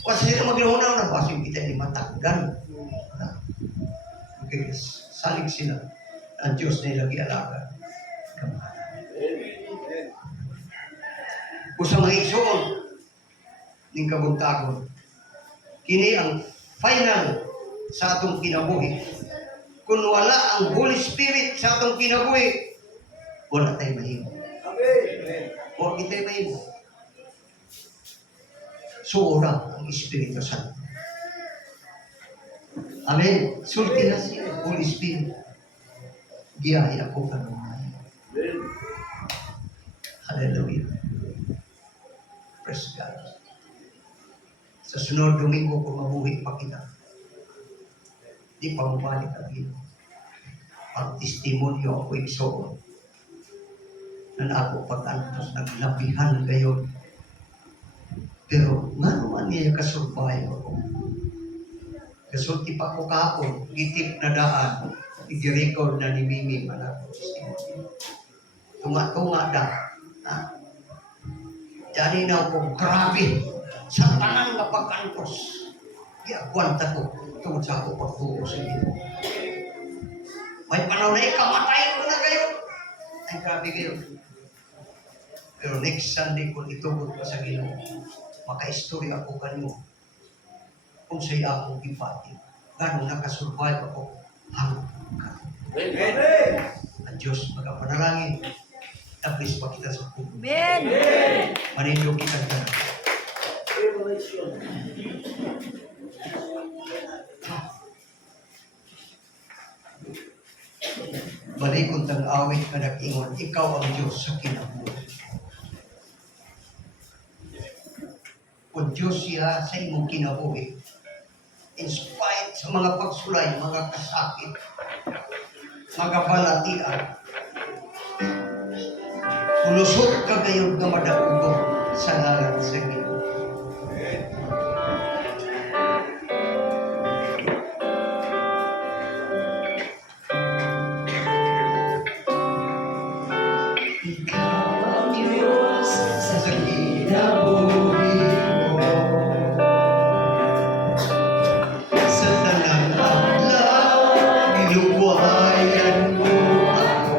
Kasi sila maglahunaw na basing kita ni matanggan. Okay, salig sila. Ang Diyos na ilagi alaga. Kung sa mga igsoon ng kabuntagon, kini ang final sa atong kinabuhi. Kung wala ang Holy Spirit sa atong kinabuhi, wala tayo mahimo. Wala tayo mahimo. Suora ang Espiritu Santo. Amen. Sulti na siya, Holy Spirit. Giyahin ako ka naman. Hallelujah. Praise God. Sa sunod Domingo, kung mabuhi pa kita, di pa mabalik ang Ginoo. Ang testimonyo ako igsoon na ako pag-antos naglabihan kayo. Pero nga naman niya kasurbayo ako. Kasulti pa ko kahapon, gitip na daan, i-record na ni Mimi man ako testimonyo. Tunga-tunga da. Jadi na ako, grabe, sa tanang na pag-antos. Iagwanta ko, tungkol sa ako pagtuo sa iyo. May panahon na ikamatay ko na kayo. Ay, grabe kayo. Pero next Sunday, kung itugod ko sa Ginoo, maka-istorya ako kanyo kung sa'yo akong ipati. Gano'ng nakasurvive ako hanggang. Ang Diyos magapanalangin. At-least pa kita sa puno. Amen! Maninyo kita ka. Balikon tang awit ka nag-ingon, ikaw ang Diyos sa kinabuhi. Kung Diyos siya sa imong kinabuhi, in spite sa mga pagsulay, mga kasakit, mga balatian, ulusot ka kayo na madakubo sa ngalan sa Ginoo. Ikaw ang Diyos sa kinabuhi mo. Sa tanang adlaw, giluwayan mo ako.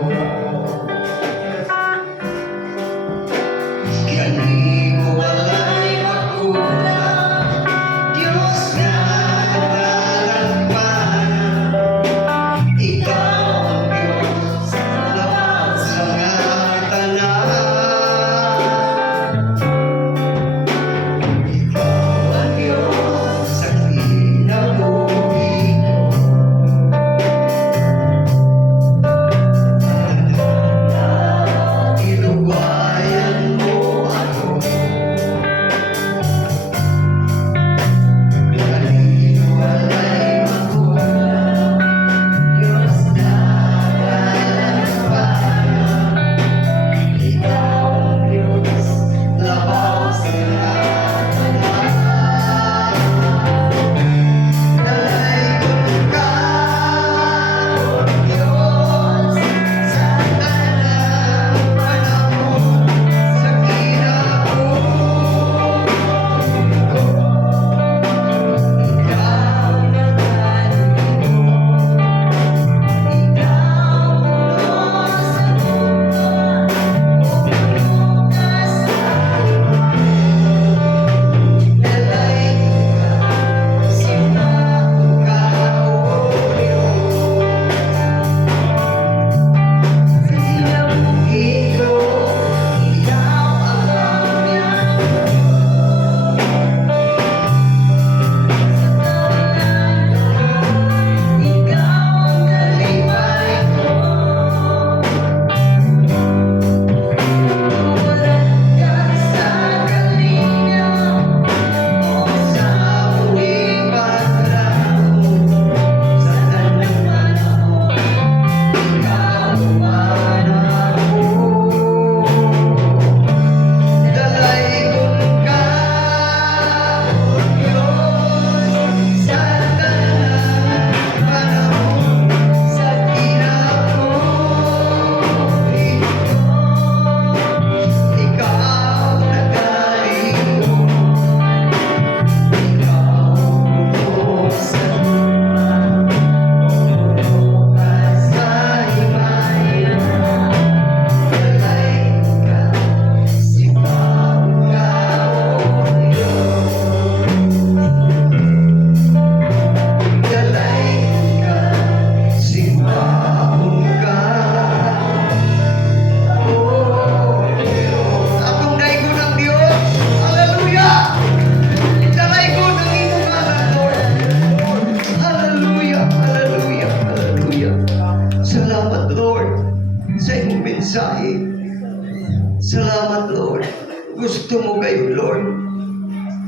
Salamat, Lord. Gusto mo kayo, Lord,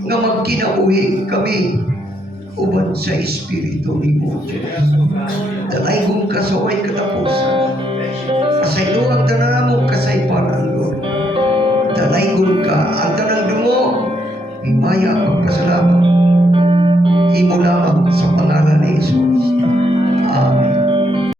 nga magkinabuhi kami uban sa Espiritu ni mo. Dalaygon ka sa way katapusan. Pasayloan ka na mo kasaypanan, Lord. Dalaygon ka, ang